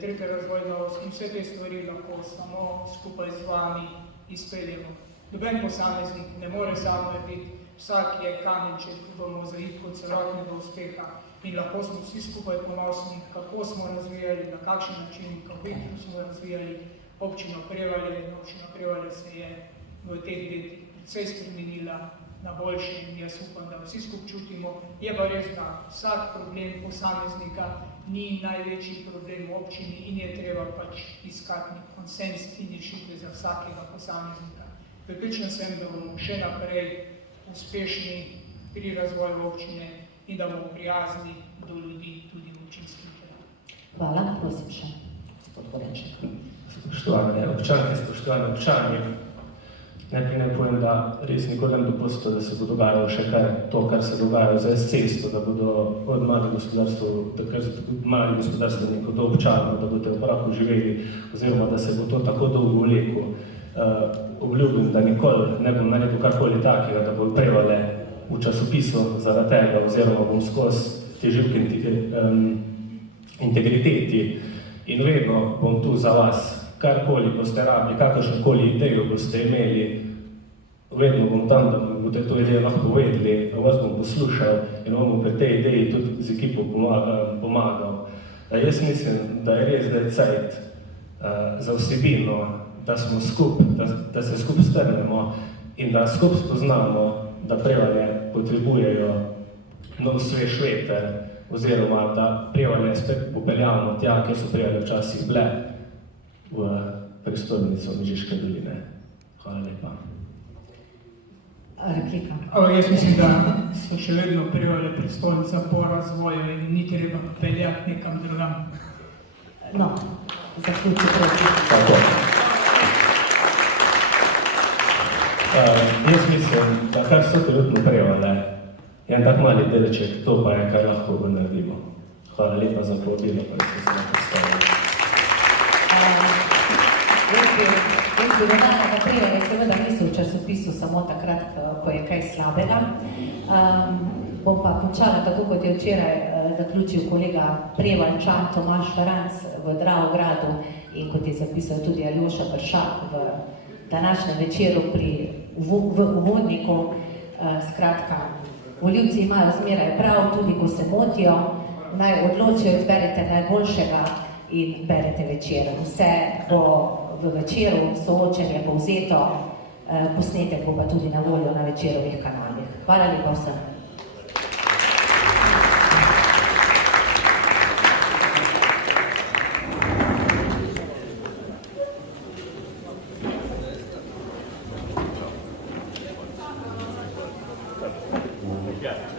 tretja razvojna os in vse te stvari lahko samo skupaj z vami izpeljemo. Noben posameznik ne more sam narediti, vsak je kamenček v mozaiku celotnega uspeha in lahko smo vsi skupaj ponosni, kako smo razvijali, na kakšen način, kako hitro smo razvijali občino Prevalje. Občina Prevalje se je v teh letih precej spremenila na boljše in jaz upam, da vsi skupaj čutimo. Je pa res, da vsak problem posameznika ni največji problem v občini in je treba pač iskati nek konsens in rešitve za vsakega posameznika. Prepričan sem, da bomo še naprej uspešni pri razvoju občine in da bomo prijazni do ljudi tudi v občinskih delih. Hvala, prosim še, gospod Gorenček. Spoštovane občanke, spoštovani občani, najprej naj povem, da res nikoli ne bo dopustilo, da se bo dogajalo še to, kar se dogaja zdaj s cesto, da bodo od malih gospodarstvenikov do občanov, da bodo v prahu živeli, oziroma da se bo to tako dolgo vleklo. Obljubim, da nikoli ne bom naredil karkoli takega, da bo Prevalje v časopisu zaradi tega, oziroma bom skozi težil k integriteti in vedno bom tu za vas. Karkoli boste rabili, kakršnokoli idejo boste imeli, vedno bom tam, da boste to idejo lahko povedali, vas bom poslušal in vam bom pri tej ideji tudi z ekipo pomagal. Jaz mislim, da je res, da je cajt za vsebino, da smo skupaj, da se skupaj strnemo in da skupaj spoznamo, da Prevalje potrebujejo nov svež veter, oziroma da Prevalje spet popeljamo tja, kjer so Prevalje včasih bile, v prestolnico Mežiške doline. Hvala lepa. Replika. Jaz mislim, da so še vedno Prevalje prestolnica po razvoju in ni treba peljati nekam drugam. No, zaključi, prosim. Tako. Jaz mislim, da kar so trenutno prejavale, je en tak mali delček, to pa je, kar lahko naredimo. Hvala lepa za povabilo, pa ste se nam predstavili. Jaz bi dodala naprej, da seveda niso v časopisu samo takrat, ko je kaj slabega. Bom pa končala tako, kot je včeraj zaključil kolega Prevaljčan Tomaž Franc v Dravogradu in kot je zapisal tudi Aljoša Bršak v današnjem večeru v uvodniku. Skratka, volivci imajo zmeraj prav, tudi ko se motijo, naj odločijo, izberete najboljšega in berete Večer. Vse bo v Večeru, soočenje povzeto, posnetek bo pa tudi na voljo na Večerovih kanalih. Hvala lepa vsem. Ja.